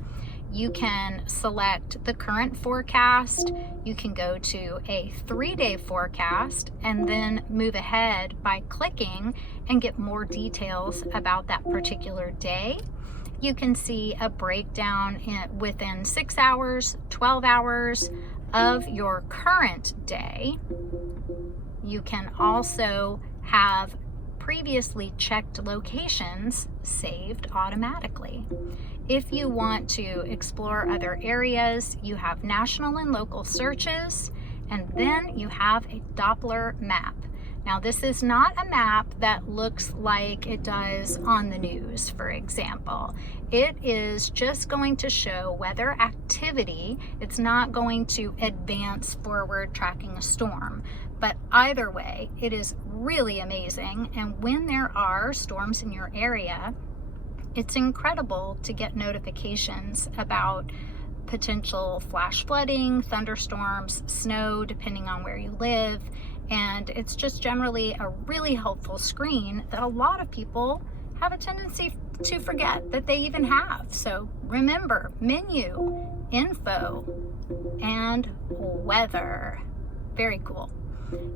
You can select the current forecast. You can go to a 3-day forecast and then move ahead by clicking and get more details about that particular day. You can see a breakdown within 6 hours, 12 hours of your current day. You can also have previously checked locations saved automatically. If you want to explore other areas, you have national and local searches, and then you have a Doppler map. Now, this is not a map that looks like it does on the news, for example. It is just going to show weather activity. It's not going to advance forward tracking a storm. But either way, it is really amazing. And when there are storms in your area, it's incredible to get notifications about potential flash flooding, thunderstorms, snow, depending on where you live. And it's just generally a really helpful screen that a lot of people have a tendency to forget that they even have. So remember, menu, info, and weather. Very cool.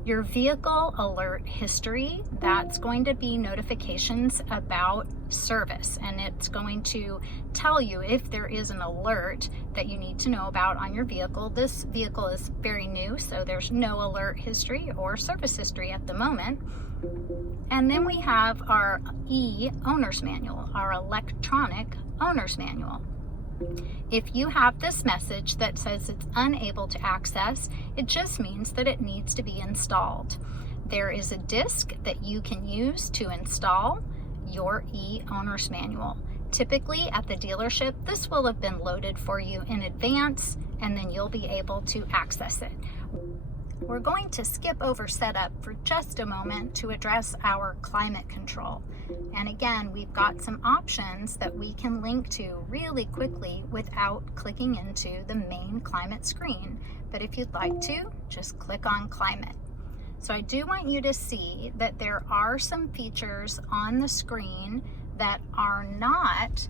Your vehicle alert history, that's going to be notifications about service, and it's going to tell you if there is an alert that you need to know about on your vehicle. This vehicle is very new, so there's no alert history or service history at the moment. And then we have our owner's manual, our electronic owner's manual. If you have this message that says it's unable to access, it just means that it needs to be installed. There is a disk that you can use to install your owner's manual. Typically at the dealership, this will have been loaded for you in advance, and then you'll be able to access it. We're going to skip over setup for just a moment to address our climate control. And again, we've got some options that we can link to really quickly without clicking into the main climate screen. But if you'd like to, just click on climate. So I do want you to see that there are some features on the screen that are not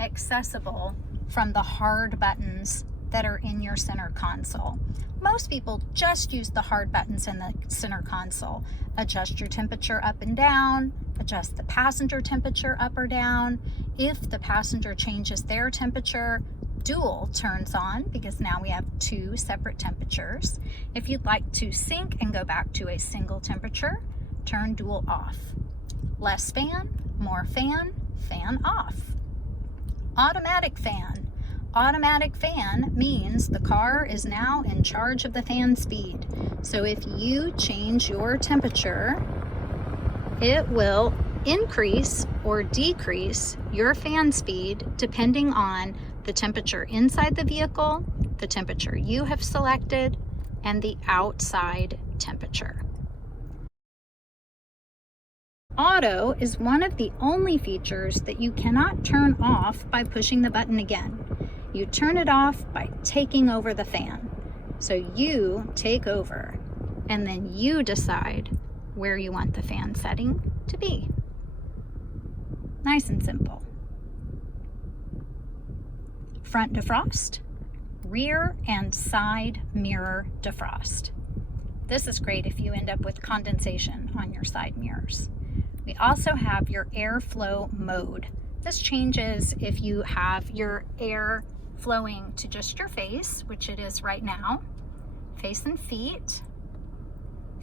accessible from the hard buttons that are in your center console. Most people just use the hard buttons in the center console. Adjust your temperature up and down, adjust the passenger temperature up or down. If the passenger changes their temperature, dual turns on because now we have two separate temperatures. If you'd like to sync and go back to a single temperature, turn dual off. Less fan, more fan, fan off. Automatic fan. Automatic fan means the car is now in charge of the fan speed. So if you change your temperature, it will increase or decrease your fan speed depending on the temperature inside the vehicle, the temperature you have selected, and the outside temperature. Auto is one of the only features that you cannot turn off by pushing the button again. You turn it off by taking over the fan. So you take over, and then you decide where you want the fan setting to be. Nice and simple. Front defrost, rear and side mirror defrost. This is great if you end up with condensation on your side mirrors. We also have your airflow mode. This changes if you have your air flowing to just your face, which it is right now, face and feet,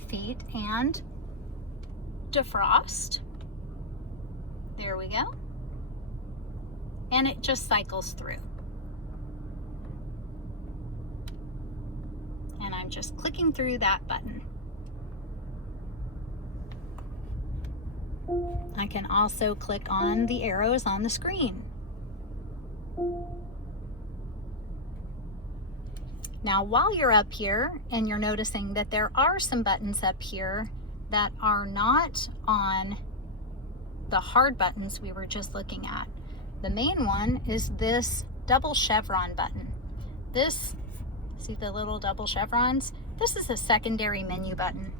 feet and defrost. There we go. And it just cycles through. And I'm just clicking through that button. I can also click on the arrows on the screen. Now, while you're up here and you're noticing that there are some buttons up here that are not on the hard buttons we were just looking at. The main one is this double chevron button. This, see the little double chevrons? This is a secondary menu button.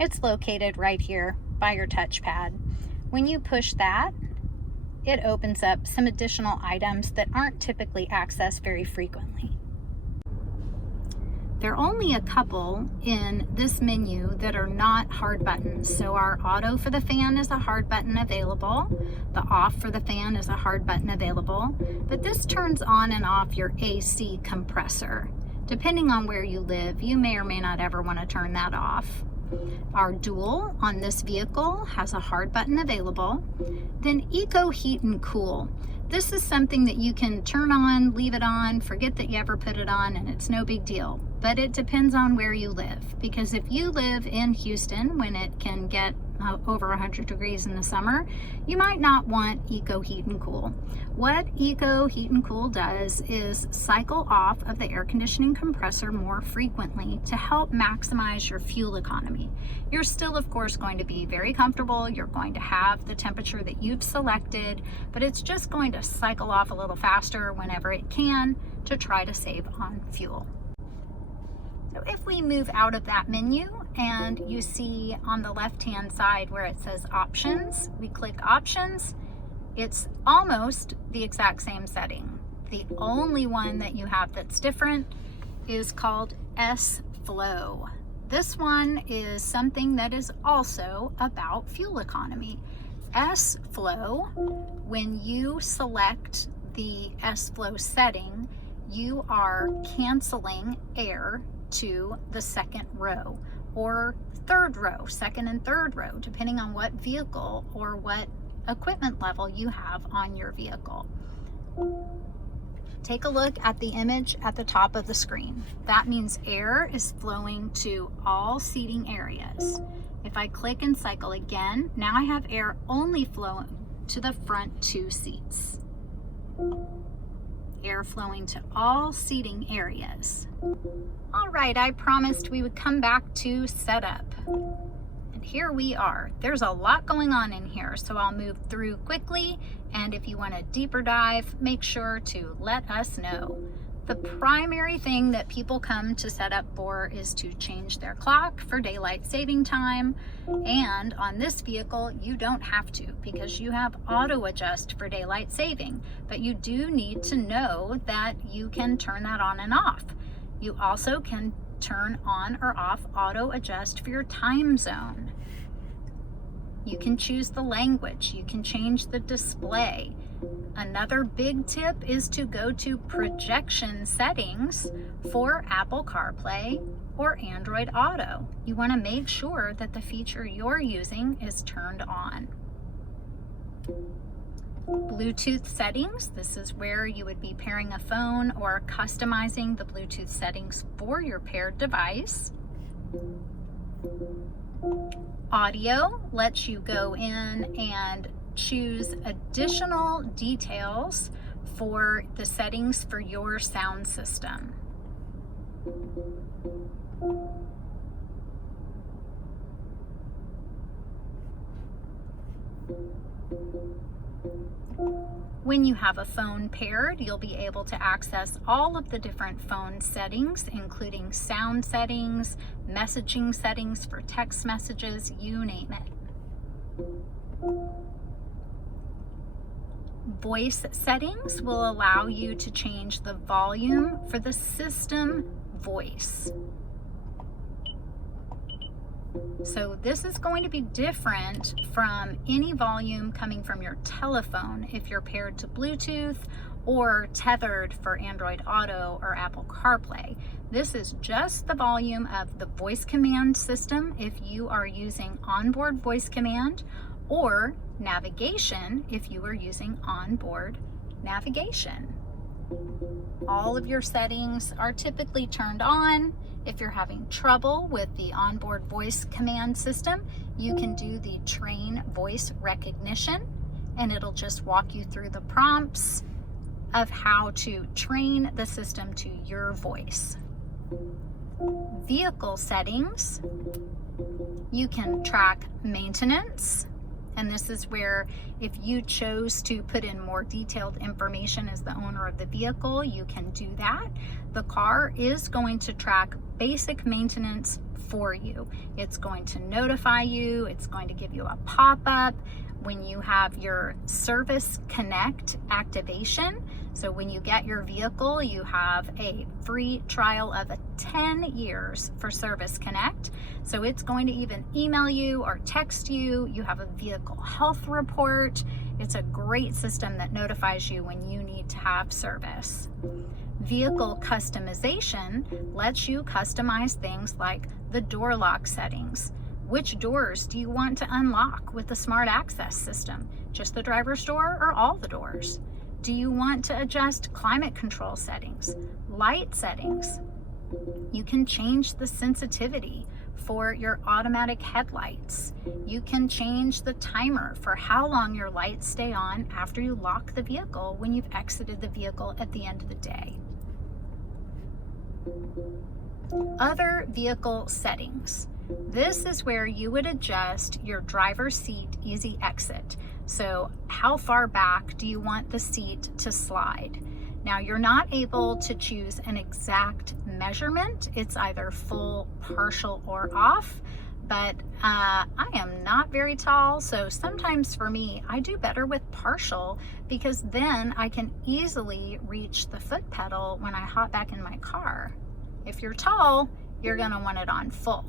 It's located right here by your touchpad. When you push that, it opens up some additional items that aren't typically accessed very frequently. There are only a couple in this menu that are not hard buttons. So our auto for the fan is a hard button available. The off for the fan is a hard button available. But this turns on and off your AC compressor. Depending on where you live, you may or may not ever want to turn that off. Our dual on this vehicle has a hard button available. Then Eco Heat and Cool. This is something that you can turn on, leave it on, forget that you ever put it on, and it's no big deal. but it depends on where you live. Because if you live in Houston, when it can get over 100 degrees in the summer, you might not want Eco Heat and Cool. What Eco Heat and Cool does is cycle off of the air conditioning compressor more frequently to help maximize your fuel economy. You're still, of course, going to be very comfortable. You're going to have the temperature that you've selected, but it's just going to cycle off a little faster whenever it can to try to save on fuel. So if we move out of that menu and you see on the left-hand side where it says options, we click options, it's almost the exact same setting. The only one that you have that's different is called S-Flow. This one is something that is also about fuel economy. S-Flow, when you select the S-Flow setting, you are canceling air to the second row or third row, second and third row, depending on what vehicle or what equipment level you have on your vehicle. Take a look at the image at the top of the screen. That means air is flowing to all seating areas. If I click and cycle again, now I have air only flowing to the front 2 seats. Air flowing to all seating areas. All right, I promised we would come back to setup. And here we are. There's a lot going on in here, so I'll move through quickly. And if you want a deeper dive, make sure to let us know. The primary thing that people come to set up for is to change their clock for daylight saving time. And on this vehicle, you don't have to because you have auto adjust for daylight saving. But you do need to know that you can turn that on and off. You also can turn on or off auto adjust for your time zone. You can choose the language. You can change the display. Another big tip is to go to projection settings for Apple CarPlay or Android Auto. You want to make sure that the feature you're using is turned on. Bluetooth settings. This is where you would be pairing a phone or customizing the Bluetooth settings for your paired device. Audio lets you go in and choose additional details for the settings for your sound system. When you have a phone paired, you'll be able to access all of the different phone settings, including sound settings, messaging settings for text messages, you name it. Voice settings will allow you to change the volume for the system voice. So this is going to be different from any volume coming from your telephone if you're paired to Bluetooth or tethered for Android Auto or Apple CarPlay. This is just the volume of the voice command system if you are using onboard voice command, or navigation if you are using onboard navigation. All of your settings are typically turned on. If you're having trouble with the onboard voice command system, you can do the train voice recognition, and it'll just walk you through the prompts of how to train the system to your voice. Vehicle settings, you can track maintenance. And this is where if you chose to put in more detailed information as the owner of the vehicle, you can do that. The car is going to track basic maintenance for you. It's going to notify you. It's going to give you a pop-up when you have your Service Connect activation. So when you get your vehicle, you have a free trial of 10 years for Service Connect. So it's going to even email you or text you. You have a vehicle health report. It's a great system that notifies you when you need to have service. Vehicle customization lets you customize things like the door lock settings. Which doors do you want to unlock with the smart access system? Just the driver's door or all the doors? Do you want to adjust climate control settings, light settings, You can change the sensitivity for your automatic headlights. You can change the timer for how long your lights stay on after you lock the vehicle when you've exited the vehicle at the end of the day. Other vehicle settings. This is where you would adjust your driver's seat easy exit. So how far back do you want the seat to slide? Now, you're not able to choose an exact measurement. It's either full, partial, or off. But I am not very tall, so sometimes for me, I do better with partial because then I can easily reach the foot pedal when I hop back in my car. If you're tall, you're gonna want it on full.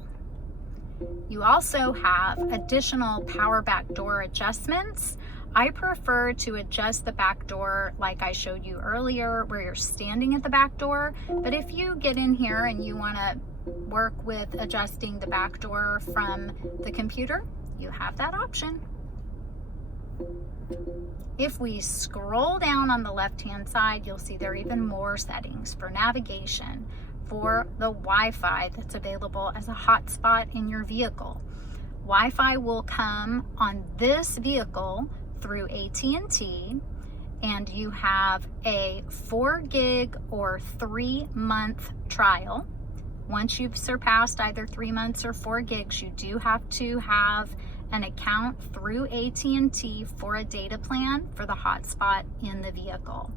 You also have additional power back door adjustments. I prefer to adjust the back door like I showed you earlier where you're standing at the back door. But if you get in here and you want to work with adjusting the back door from the computer, you have that option. If we scroll down on the left-hand side, you'll see there are even more settings for navigation, for the Wi-Fi that's available as a hotspot in your vehicle. Wi-Fi will come on this vehicle through AT&T, and you have a 4 gig or 3-month trial. Once you've surpassed either 3 months or 4 gigs, you do have to have an account through AT&T for a data plan for the hotspot in the vehicle.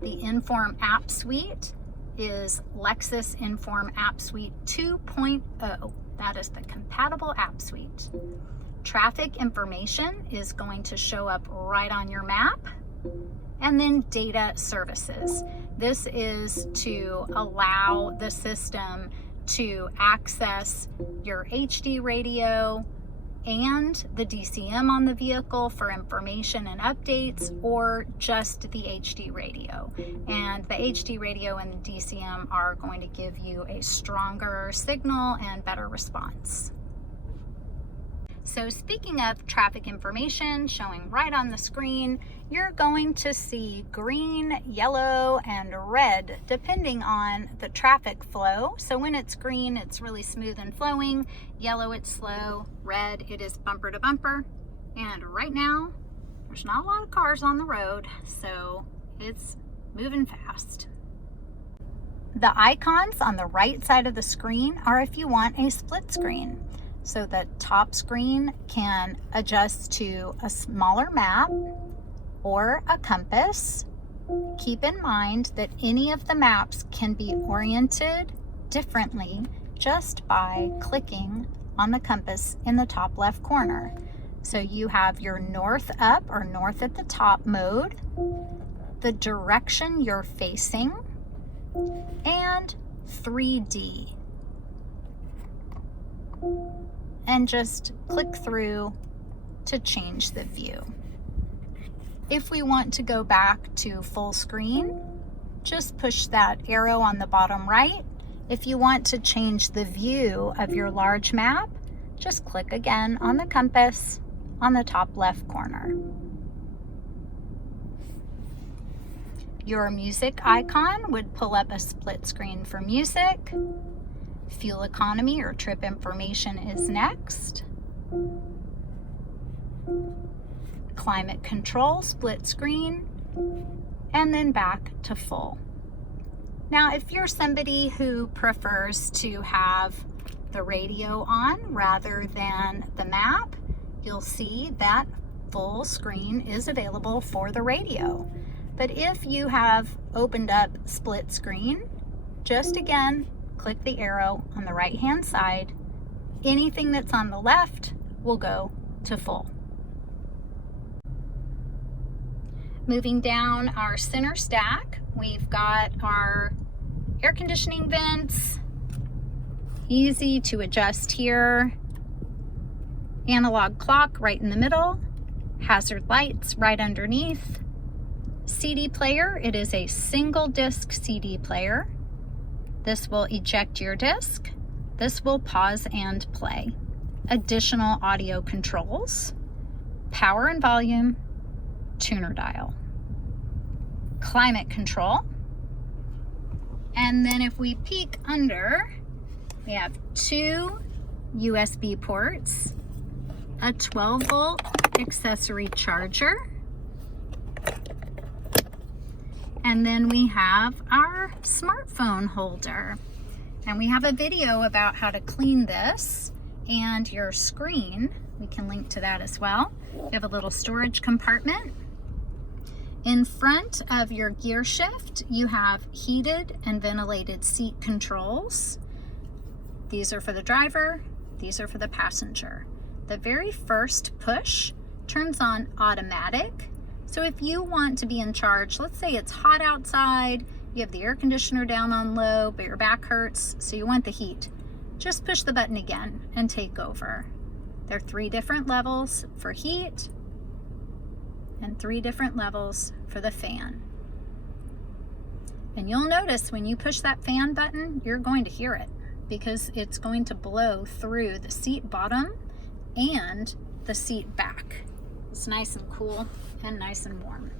The Enform app suite is Lexus Enform app suite 2.0. That is the compatible app suite. Traffic information is going to show up right on your map. And then data services. This is to allow the system to access your HD radio and the DCM on the vehicle for information and updates, or just the HD radio. And the HD radio and the DCM are going to give you a stronger signal and better response. So speaking of traffic information showing right on the screen, you're going to see green, yellow, and red depending on the traffic flow. So when it's green, it's really smooth and flowing. Yellow, it's slow. Red, it is bumper to bumper. And right now, there's not a lot of cars on the road, so it's moving fast. The icons on the right side of the screen are if you want a split screen. So the top screen can adjust to a smaller map or a compass. Keep in mind that any of the maps can be oriented differently just by clicking on the compass in the top left corner. So you have your north up or north at the top mode, the direction you're facing, and 3D. And just click through to change the view. If we want to go back to full screen, just push that arrow on the bottom right. If you want to change the view of your large map, just click again on the compass on the top left corner. Your music icon would pull up a split screen for music. Fuel economy or trip information is next. Climate control, split screen, and then back to full. Now, if you're somebody who prefers to have the radio on rather than the map, you'll see that full screen is available for the radio. But if you have opened up split screen, just again, click the arrow on the right hand side. Anything that's on the left will go to full. Moving down our center stack, we've got our air conditioning vents, easy to adjust here, analog clock right in the middle, hazard lights right underneath, CD player, it is a single disc CD player. This will eject your disc. This will pause and play. Additional audio controls, power and volume, tuner dial. Climate control, And then if we peek under, we have 2 USB ports, a 12-volt accessory charger, and then we have our smartphone holder. And we have a video about how to clean this and your screen. We can link to that as well. We have a little storage compartment. In front of your gear shift, you have heated and ventilated seat controls. These are for the driver, these are for the passenger. The very first push turns on automatic. So if you want to be in charge, let's say it's hot outside, you have the air conditioner down on low, but your back hurts, so you want the heat. Just push the button again and take over. There are 3 different levels for heat and 3 different levels for the fan. And you'll notice when you push that fan button, you're going to hear it because it's going to blow through the seat bottom and the seat back. It's nice and cool and nice and warm.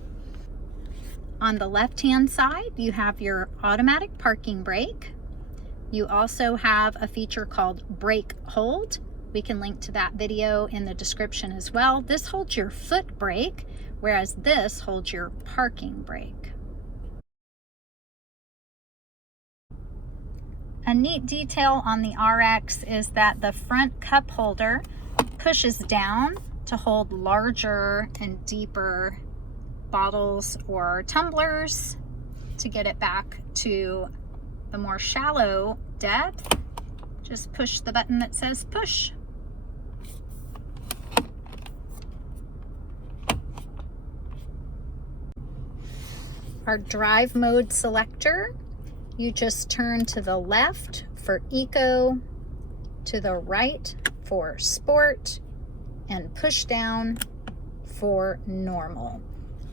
On the left-hand side, you have your automatic parking brake. You also have a feature called brake hold. We can link to that video in the description as well. This holds your foot brake, whereas this holds your parking brake. A neat detail on the RX is that the front cup holder pushes down to hold larger and deeper bottles or tumblers. To get it back to the more shallow depth, just push the button that says push. Our drive mode selector, you just turn to the left for eco, to the right for sport, and push down for normal.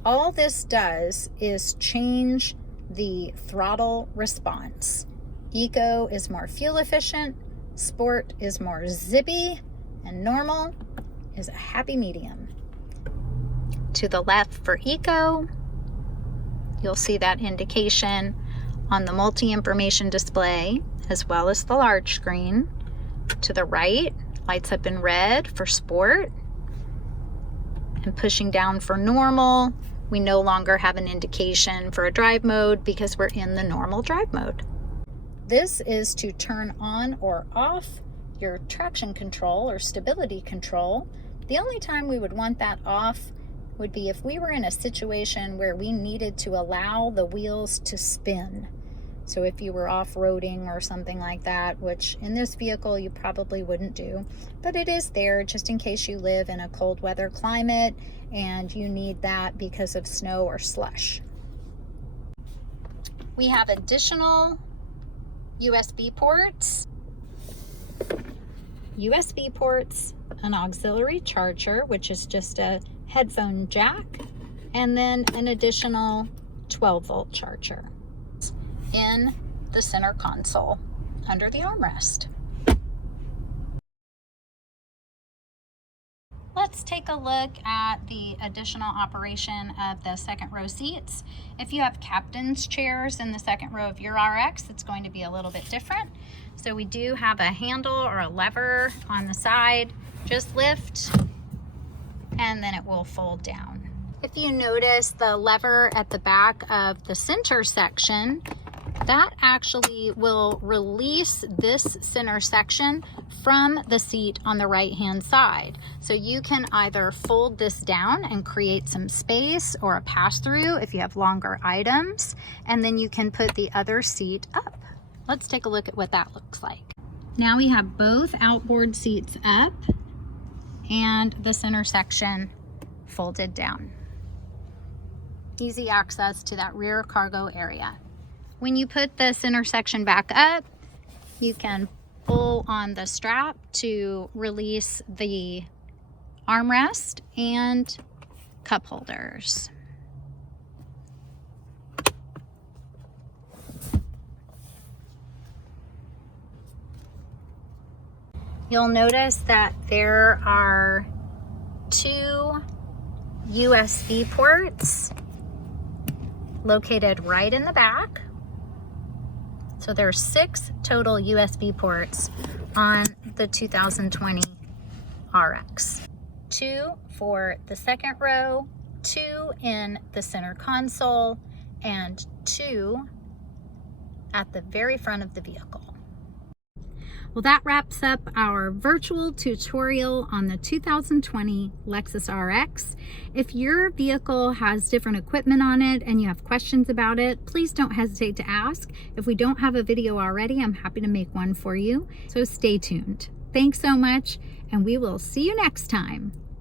All this does is change the throttle response. Eco is more fuel efficient, sport is more zippy, and normal is a happy medium. To the left for eco, you'll see that indication on the multi-information display as well as the large screen. To the right, lights up in red for sport, and pushing down for normal, we no longer have an indication for a drive mode because we're in the normal drive mode. This is to turn on or off your traction control or stability control. The only time we would want that off would be if we were in a situation where we needed to allow the wheels to spin. So if you were off-roading or something like that, which in this vehicle you probably wouldn't do, but it is there just in case you live in a cold weather climate and you need that because of snow or slush. We have additional USB ports, an auxiliary charger, which is just a headphone jack, and then an additional 12-volt charger in the center console under the armrest. Let's take a look at the additional operation of the second row seats. If you have captain's chairs in the second row of your RX, it's going to be a little bit different. So we do have a handle or a lever on the side. Just lift and then it will fold down. If you notice the lever at the back of the center section, that actually will release this center section from the seat on the right hand side. So you can either fold this down and create some space or a pass-through if you have longer items, and then you can put the other seat up. Let's take a look at what that looks like. Now we have both outboard seats up and the center section folded down. Easy access to that rear cargo area. When you put the center section back up, you can pull on the strap to release the armrest and cup holders. You'll notice that there are 2 USB ports located right in the back. So there are 6 total USB ports on the 2020 RX. 2 for the second row, 2 in the center console, and 2 at the very front of the vehicle. Well, that wraps up our virtual tutorial on the 2020 Lexus RX. If your vehicle has different equipment on it and you have questions about it, please don't hesitate to ask. If we don't have a video already, I'm happy to make one for you. So stay tuned. Thanks so much, and we will see you next time.